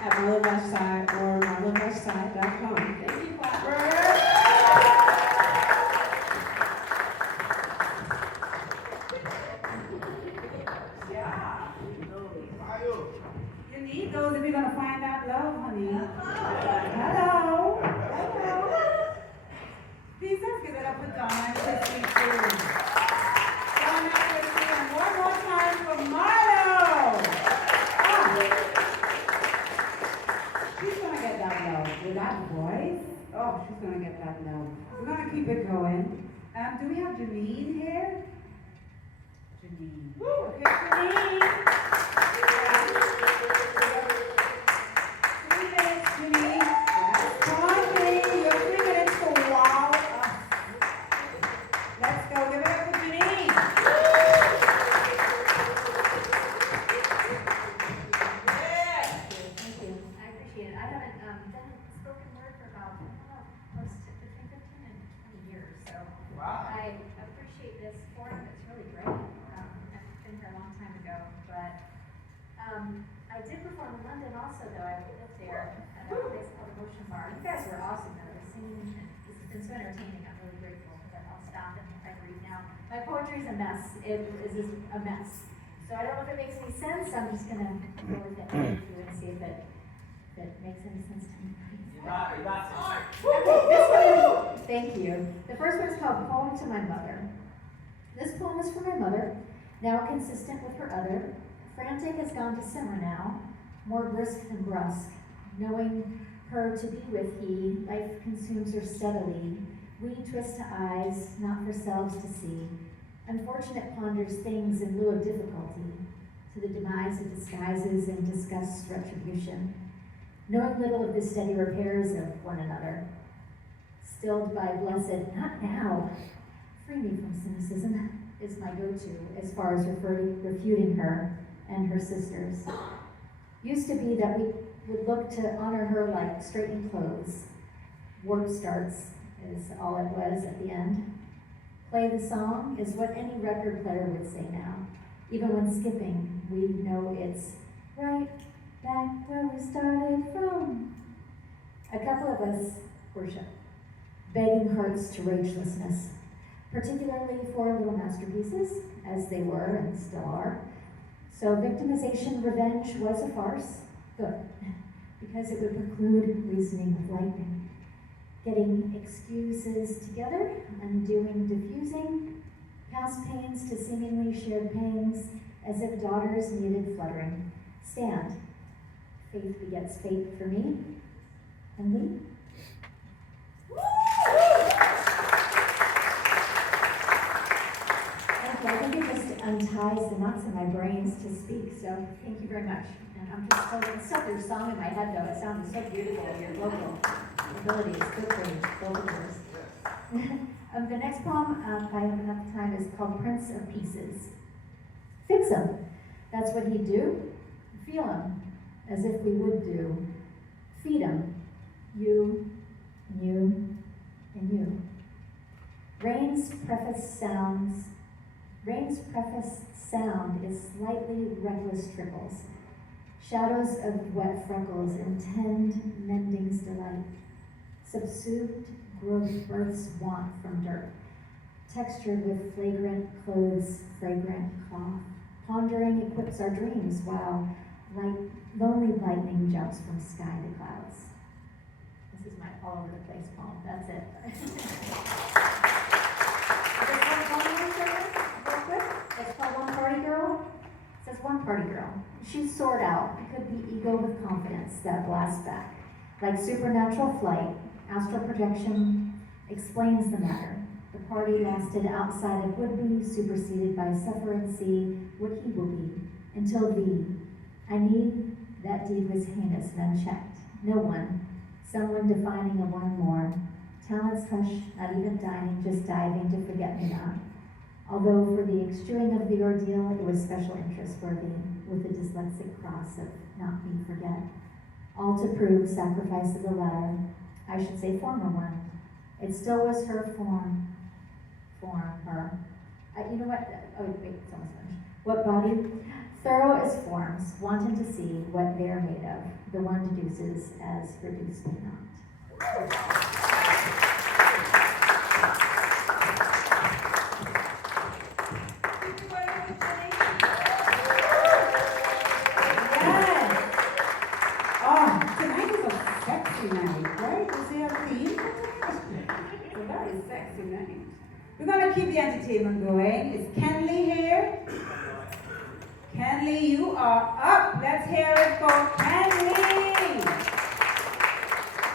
at marlonwestside or marlonwestside.com. Thank you, Clapper. Yeah. You need those if you're gonna find that love, honey. Hello. Hello. Please let's give it up for Donna and Christy too. Donna and Christy, and one more time for Marlo. She's gonna get that love with that voice. Oh, she's gonna get that love. We're gonna keep it going. Do we have Janine here? Janine. Okay, Janine. 3 minutes, Janine. Yes. Come on, Janine. You have 3 minutes to wow us. Let's go. Give it up for Janine. Thank you. I appreciate it. I haven't done spoken word for about, I don't know, close to between 15 and 20 years. So I appreciate this forum. It's really great. I've been here a long time ago, but I did perform in London also, though. I lived there at a place called the Ocean Bar. You guys were awesome, though. The singing, this has been so entertaining. I'm really grateful that I'll stop and I read now. My poetry's a mess. It is just a mess. So I don't know if it makes any sense. I'm just going to go with it and see if it makes any sense to me. Thank you. The first one is called Poem to My Mother. This poem is for my mother, now consistent with her other. Frantic has gone to simmer now, more brisk than brusque. Knowing her to be with he, life consumes her steadily. We twist to eyes, not for selves to see. Unfortunate ponders things in lieu of difficulty, to the demise of disguises and discuss retribution. Knowing little of the steady repairs of one another. Stilled by blessed, not now, free me from cynicism, is my go-to as far as refuting her and her sisters. Used to be that we would look to honor her like straightened clothes. Warp starts is all it was at the end. Play the song is what any record player would say now. Even when skipping, we know it's right back where we started from. A couple of us worship, begging hearts to ragelessness, particularly for little masterpieces, as they were and still are. So victimization revenge was a farce, good, because it would preclude reasoning with lightning. Getting excuses together, undoing diffusing, past pains to seemingly shared pangs, as if daughters needed fluttering. Stand. Faith begets fate for me. And we? I think it just unties the knots in my brains to speak, so thank you very much. And I'm just so, it's such your song in my head though, it sounds so beautiful, your vocal abilities, good for you, both of yours. The next poem, if I have enough time, is called Prince of Pieces. Fix 'em, that's what he'd do. Feel 'em, as if we would do. Feed 'em, you, and you, and you. Rain's preface sound is slightly reckless trickles. Shadows of wet freckles intend mending's delight. Subsumed growth births want from dirt. Textured with flagrant clothes, fragrant cloth. Pondering equips our dreams while lonely lightning jumps from sky to clouds. This is my all over the place poem. That's it. It's called One Party Girl. It says one party girl. She's soared out. It could be ego with confidence that blasts back. Like supernatural flight, astral projection explains the matter. The party lasted outside of would-be, superseded by sufferancy, what he will be, until thee. I need that deed was heinous and unchecked. No one, someone defining a one more. Talents hush, not even dining, just diving to forget me not. Although for the extruing of the ordeal, it was special interest worthy, with the dyslexic cross of not be forget. All to prove sacrifice of the latter, I should say former one. It still was her form, her. You know what? Oh, wait, it's almost finished. What body? Thorough as forms, wanting to see what they're made of, the one deduces as reduced but not. Yes. Oh, tonight is a sexy night, right? Is there a theme? It's a very sexy night. We're gonna keep the entertainment going. Is Kenley here? Kenley, you are up. Let's hear it for Kenley.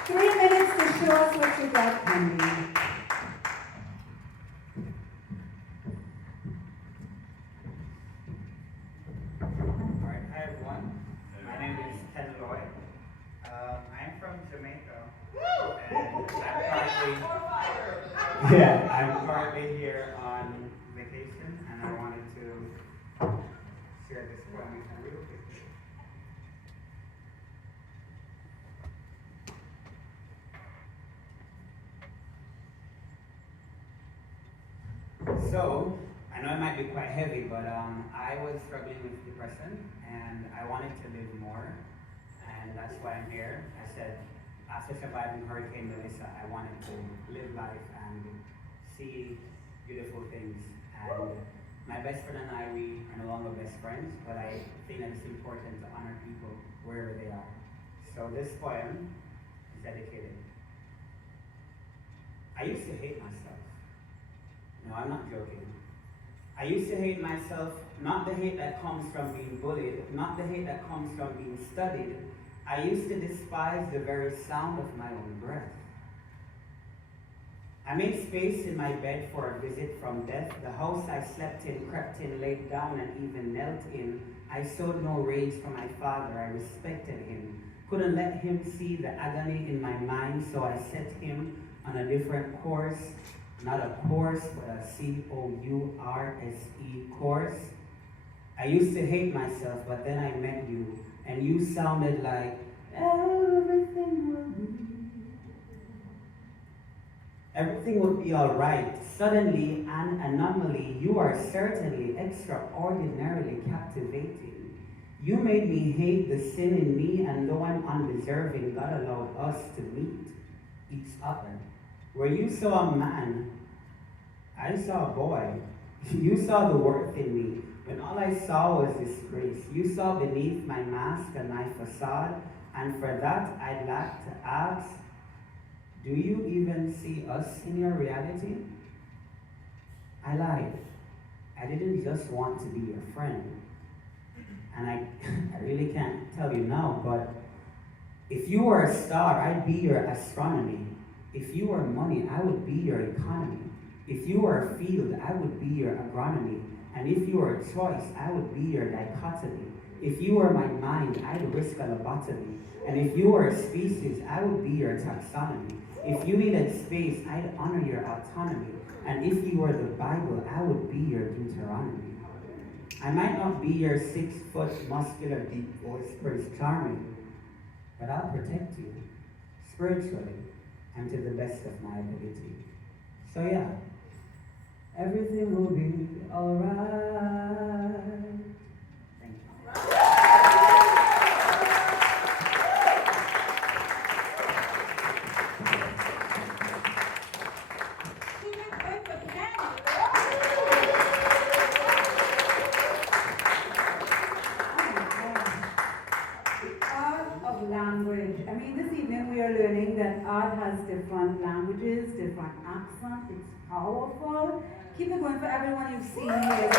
3 minutes to show us what you got, Kenley. Alright, hi everyone. My name is Ken Loy. I'm from Jamaica. And I'm currently here on vacation, and I wanted to share this poem with you real quick. So, I know it might be quite heavy, but I was struggling with depression, and I wanted to live more, and that's why I'm here. I said, after surviving Hurricane Melissa, I wanted to live life and see beautiful things. And my best friend and I, we are no longer best friends, but I think that it's important to honor people wherever they are. So this poem is dedicated. I used to hate myself. No, I'm not joking. I used to hate myself, not the hate that comes from being bullied, not the hate that comes from being studied. I used to despise the very sound of my own breath. I made space in my bed for a visit from death. The house I slept in, crept in, laid down, and even knelt in. I sowed no rage for my father, I respected him. Couldn't let him see the agony in my mind, so I set him on a different course. Not a course, but a C-O-U-R-S-E course. I used to hate myself, but then I met you, and you sounded like, everything would be all right. Suddenly, an anomaly, you are certainly extraordinarily captivating. You made me hate the sin in me, and though I'm undeserving, God allowed us to meet each other. Where you saw a man, I saw a boy. You saw the worth in me, when all I saw was disgrace. You saw beneath my mask and my facade, and for that I'd like to ask, do you even see us in your reality? I lied. I didn't just want to be your friend. And I really can't tell you now, but if you were a star, I'd be your astronomy. If you were money, I would be your economy. If you were a field, I would be your agronomy. And if you were a choice, I would be your dichotomy. If you were my mind, I'd risk a lobotomy. And if you were a species, I would be your taxonomy. If you needed space, I'd honor your autonomy. And if you were the Bible, I would be your Deuteronomy. I might not be your 6-foot muscular deep voice Prince Charming, but I'll protect you spiritually and to the best of my ability. So yeah, everything will be alright. Thank you. Language. I mean, this evening we are learning that art has different languages, different accents. It's powerful. Keep it going for everyone you've seen here.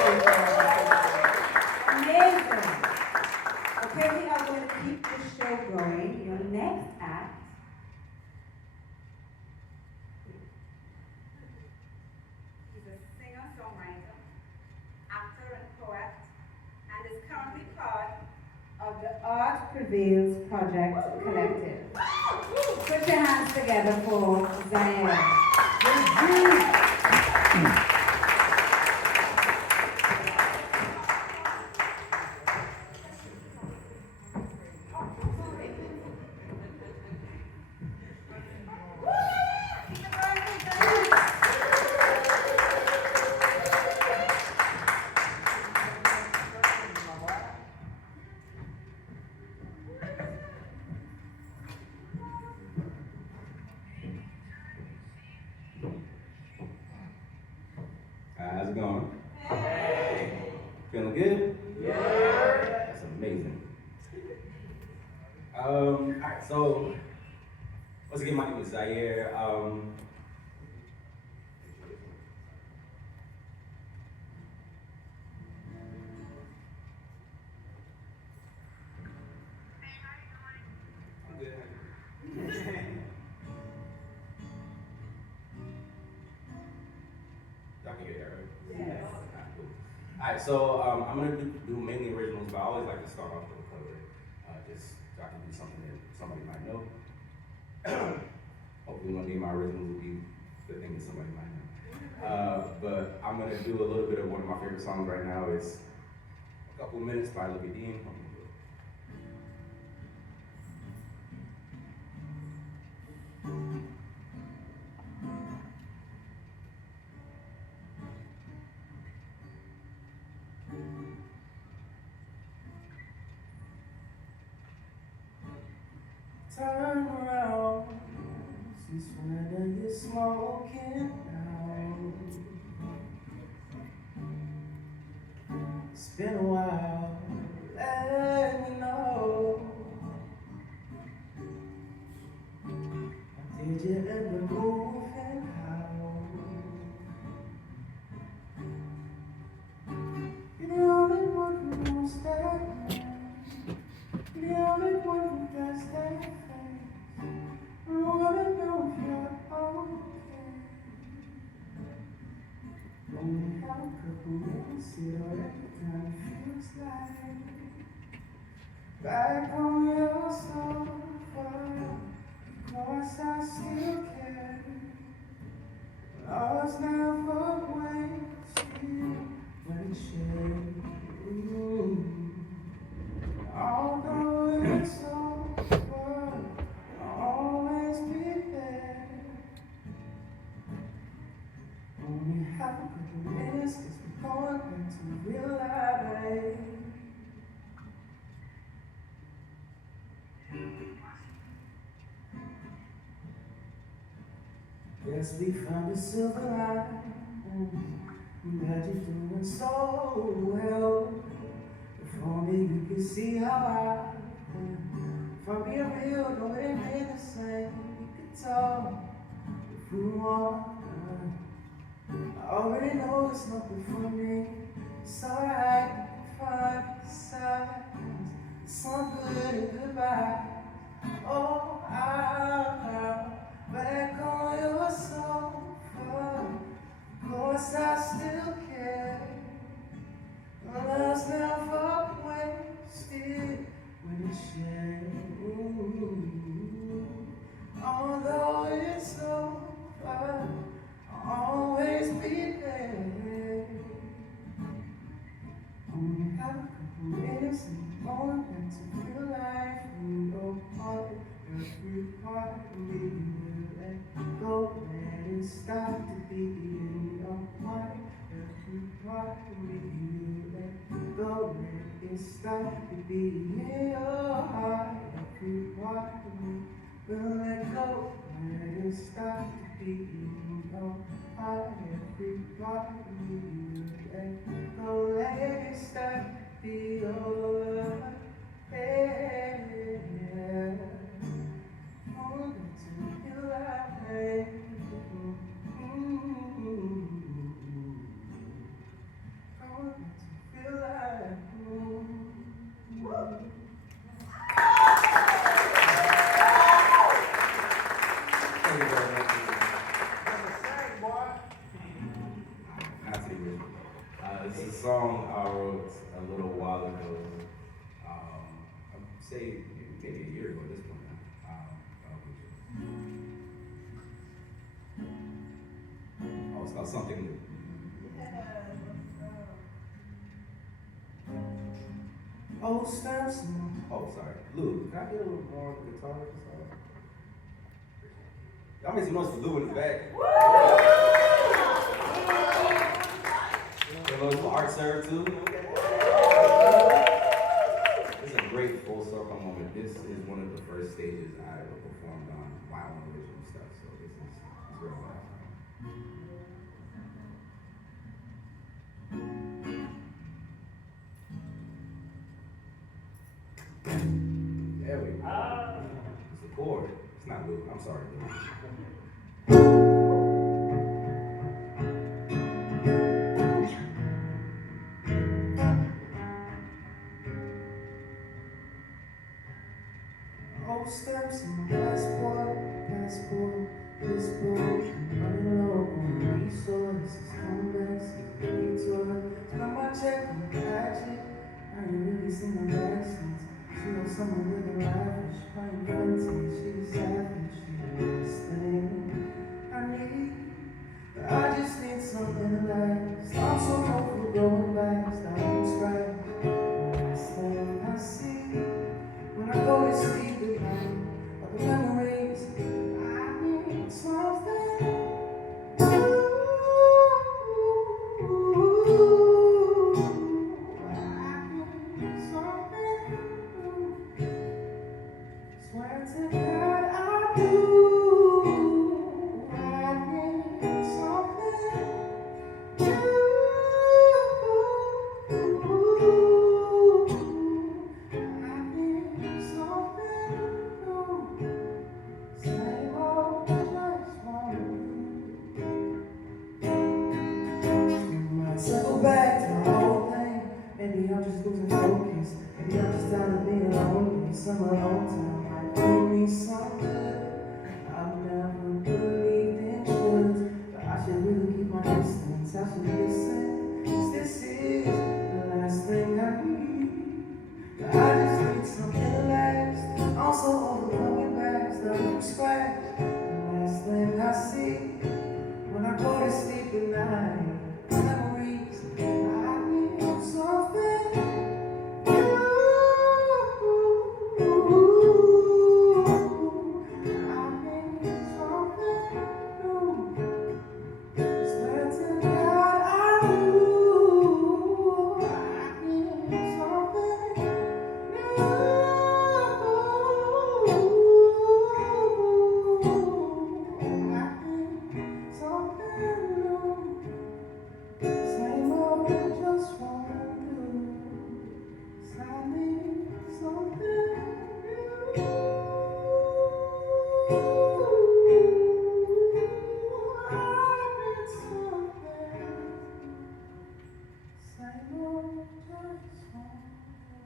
Amazing. Okay, we are going to keep the show going. Your next act. He's a singer-songwriter, actor, and poet, and is currently part of the Art Prevails Project Collective. Put your hands together for Zion. So, once again, my name is Zaire. I'm good. Y'all can hear that, right? Yes. Cool. Alright, so I'm gonna do mainly originals, but I always like to start off with a cover, just so I can do something that somebody might know. Hopefully one day my originals will be the thing that somebody might know. But I'm gonna do a little bit of one of my favorite songs right now. It's A Couple Minutes by Laureate Laura. Turn around, since when you're smoking out. It's been a while, let me know. Did you ever move and how? You're the only one who knows that. You're the only one who does that. I wanna know if you're okay. Only have a couple minutes here, every time it feels like back on your sofa. Of course I still care. Love's never wasted when it's shared. Although it's over, I'll always be there. Only have a couple minutes, 'cause we're going back to real life. Yes, we found a silver line. I'm glad you're doing so well. If only you could see how I feel. If I'm being real, no, it ain't the same. We could talk if we want. I already know it's nothing for me. It's alright, find the signs. Some good and goodbye. Oh, I'm back on your sofa. Of course I still care. Love's never wasted when it's shared. Although it's over, I'll always be there. Only have a couple minutes and going back to real life. You know part, every part of me you will let go. Let it stop to be in your heart. Every part of me you will let go. Let it stop to be in your heart. Every part of me will let go. Let it stop to be in your heart. Every part of me will let go. Let it stop to be your heart. Yeah. Hold on to your life. Hold on to your life. Thank you very much. Not too good. This is a song I wrote a little while ago. I'd say maybe a year ago at this point now. It's called Something New. Oh, steps. Oh, sorry. Lou, can I get a little more on the guitar? Y'all make some noise for Lou in the back. You know, it's for ArtServe too. This is a great full circle moment. This is one of the first stages I ever performed on my own original stuff, so this is real nice. There we go. It's a chord. It's not Lou. I'm sorry, Lou. Old steps in my passport, this book, running low on resources, come back, see the detour, spend my check on the hatchet, I ain't really seen my lessons, she knows someone living lavish, playing vintage, she's savage, she knows this thing I need, but I just need something to last, I'm so comfortable going back, starting from scratch, last thing I see, when I go to sleep at night, are the memories I need something. Ooh, I need something. Swear to God I do. I need something. Circle back to the whole thing. Maybe I'm just losing focus. Maybe I'm just tired of being lonely. Some alone time might do me some good. I've never believed in shoulds, but I should really keep my distance. I should listen, 'cause this is the last thing I need. But I just need something to last. Also overcoming back, starting from scratch. The last thing I see when I go to sleep at night. Memories, I need something. Ooh, I need something new. Swear to God I do. I need something new. I need something new. Same old, just won't do. I need something new. I need something. Same old, just won't do.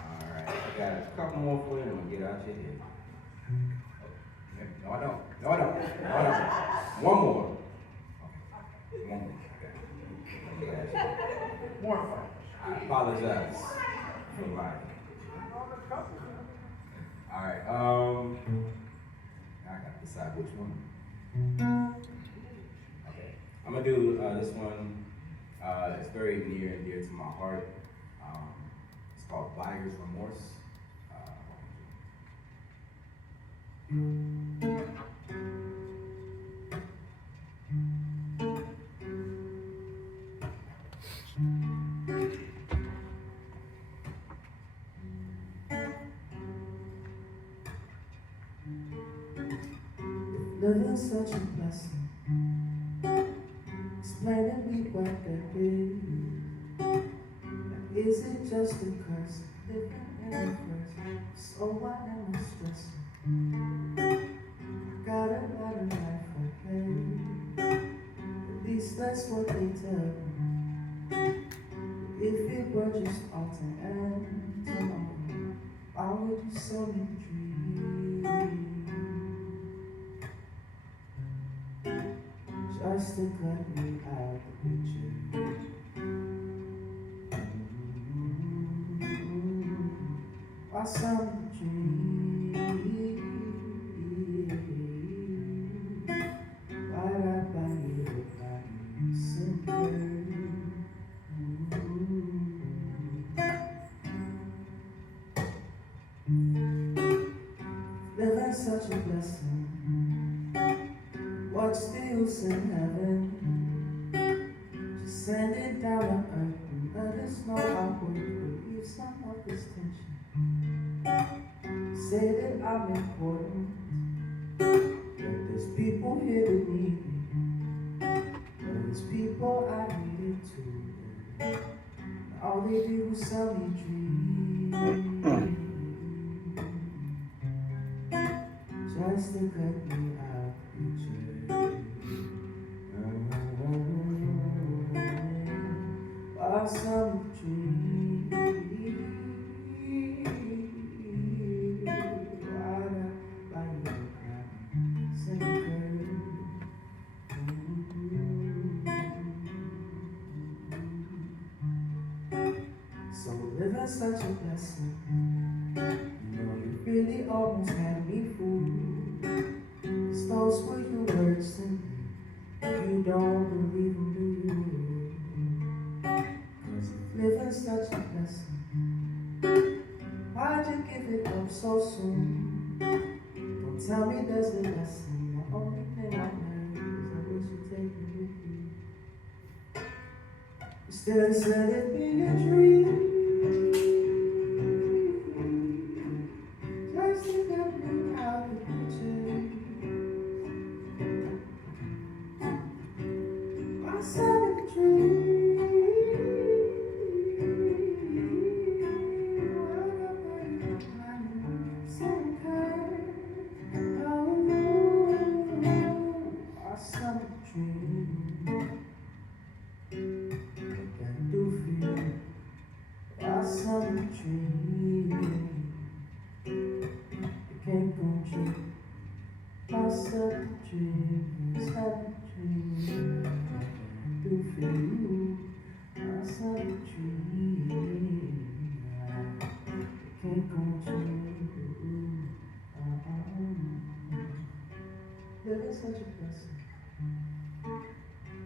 Alright, I got a couple more for you and I'm gonna get out your head. No, I don't. No, I don't. No, I don't. One more. Okay. One more. Okay. More fun. I apologize for lying. Alright, I gotta decide which one. Okay. I'm gonna do this one. It's very near and dear to my heart. It's called Buyer's Remorse. Living's such a blessing. Explain to me what that is. Is it just a curse? Living in a curse. So why am I stressing? I got a lot of life ahead. At least that's what they tell me. If it were just autumn and tomorrow, why would you so me dream? Just to cut me out the picture. Why some dream? Why'd I buy you a body simpler? Living's such a blessing. What's the use in heaven? Just send it down to earth and let us know how we relieve some of this tension. Say that I'm important, but there's people here that need me. All they did was sell me dreams, just to cut me out the picture. I'll sell me dreams. Why'd I buy you a crap sinker? So living's such a blessing. You know you really almost had me fooled. 'Cause those were your words to me. You don't believe them, do you? 'Cause if living's such a blessing, why'd you give it up so soon? Don't tell me there's a lesson. The only thing I learned is I wish you'd take me with you. Instead of let it be a dream, just to get me out the picture. I saw a dream. I saw a dream. Like I do feel. I saw a dream. You can't go dream. I saw a dream. I saw a dream. I do feel you. I saw a dream. You can't go dream. Living such a blessing.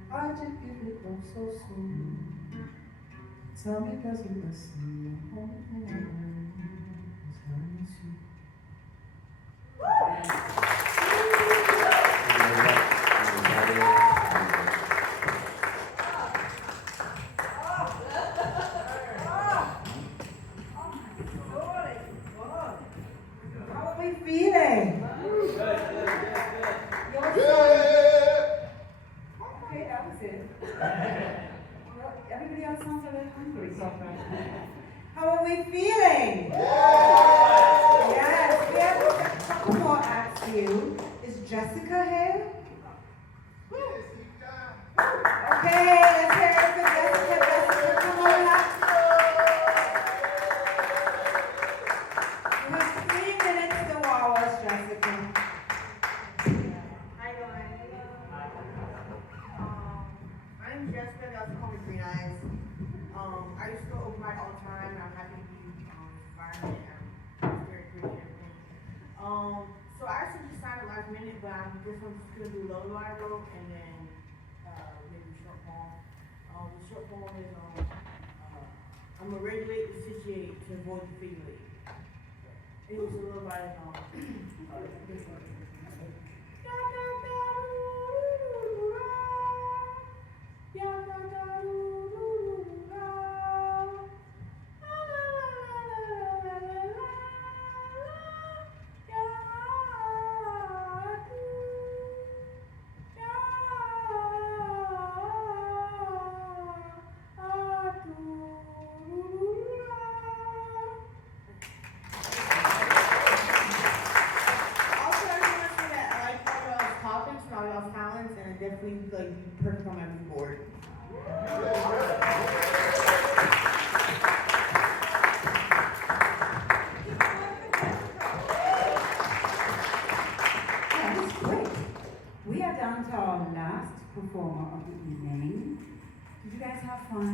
Why'd you give it up so soon? Tell me there's a lesson. The only thing I learned is how to miss you. How are we feeling? Okay, that was it. Well, everybody else sounds a little hungry so far. How are we feeling? Yes, we have a couple more acts for you. Is Jessica here? Okay, let's hear it for Jessica. Jessica, come on up. You have 3 minutes to wow us, Jessica. Hi guys. I'm Jessica, that's called me Green Eyes. I used to go open mic all the time, and I'm happy to be in this environment. I'm very appreciative and everything. So I actually decided last minute, but I'm just gonna do low I wrote and then maybe short poem. The short poem is I'm gonna regulate the situation to avoid the feeling. It was a little by this one. Definitely like perfect on my mood board. That was great. We are down to our last performer of the evening. Did you guys have fun?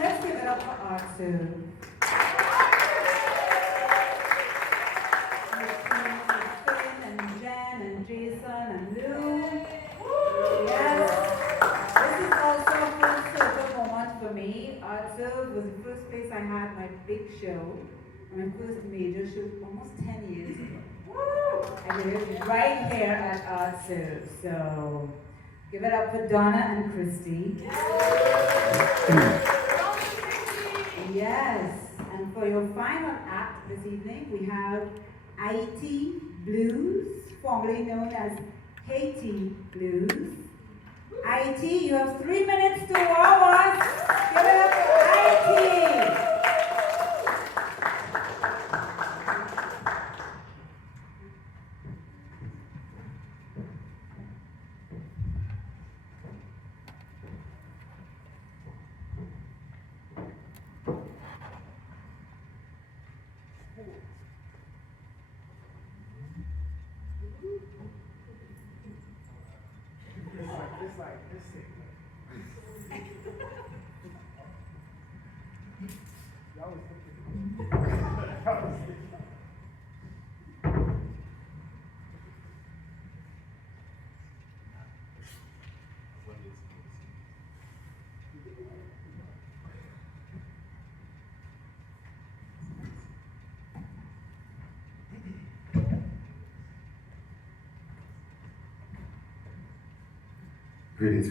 Let's give it up for ArtServe. Jason and Lou. Yes. This is also a full circle moment for me. ArtServe was the first place I had my big show, my first major show almost 10 years ago. I did it right here at ArtServe. So give it up for Donna and Christy. Yes. And for your final act this evening, we have IT Blues, formerly known as Haiti Blues. IT, you have 3 minutes to wow us. Give it like, let's see. Y'all was thinking.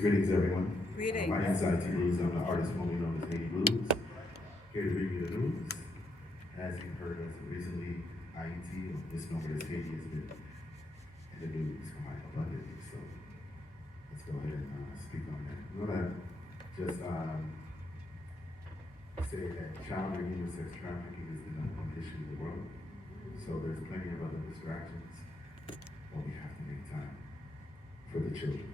Greetings, everyone. Greetings. My name is IT Blues. I'm the artist formerly known as Haiti Blues. Here to bring you the news. As you've heard us recently, IET, or misnomer as Haiti, has been in the news quite abundantly. So let's go ahead and speak on that. I'm gonna just say that child and human sex trafficking is the number one issue in the world. So there's plenty of other distractions, but we have to make time for the children.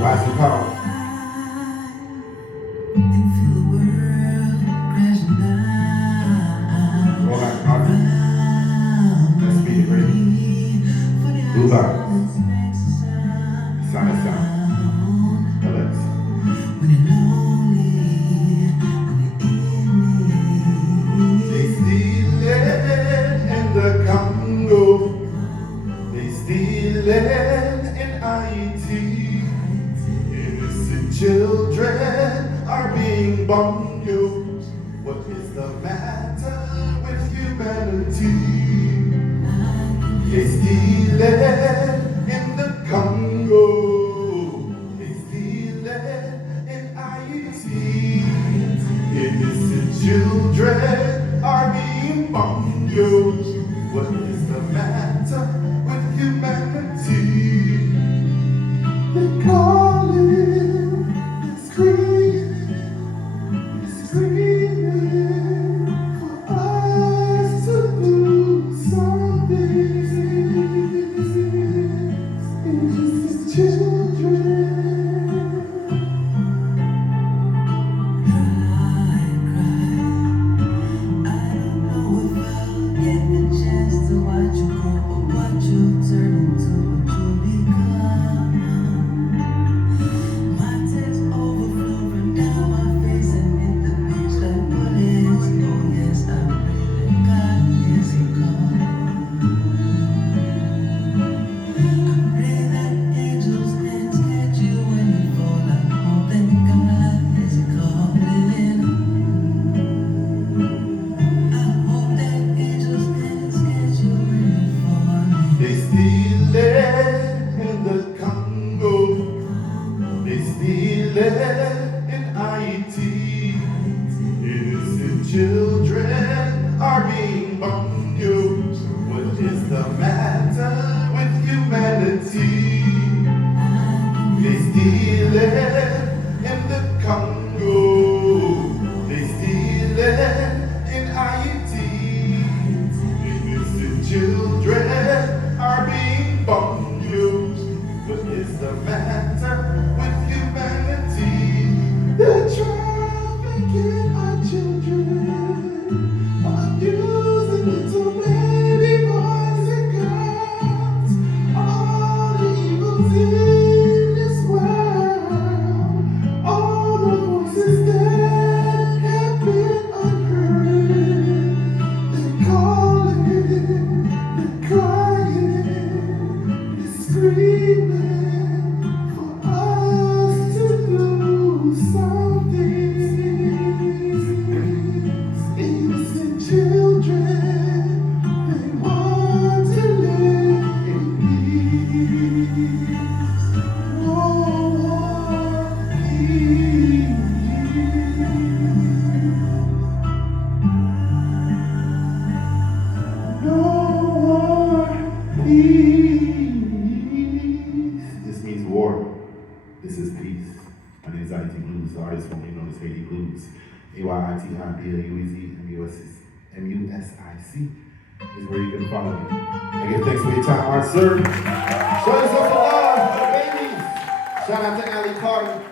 What's the call? Roll out the carpet. Let's be ready. Blue vibes. Sound. LX. They stealing in the Congo. They stealing in IET. Innocent children are being bombed. What is the matter with humanity? They stealing in the Congo. They stealing in IET. Innocent children are being bombed. What is the matter with humanity? They call it screaming for us to do something. Innocent children. Get the chance to watch you grow, watch you AYITIBLUEZ MUSIC is where you can follow me. Again, thanks for your time, ArtServe. Show yourself some love, babies. Shout out to Ali Carter.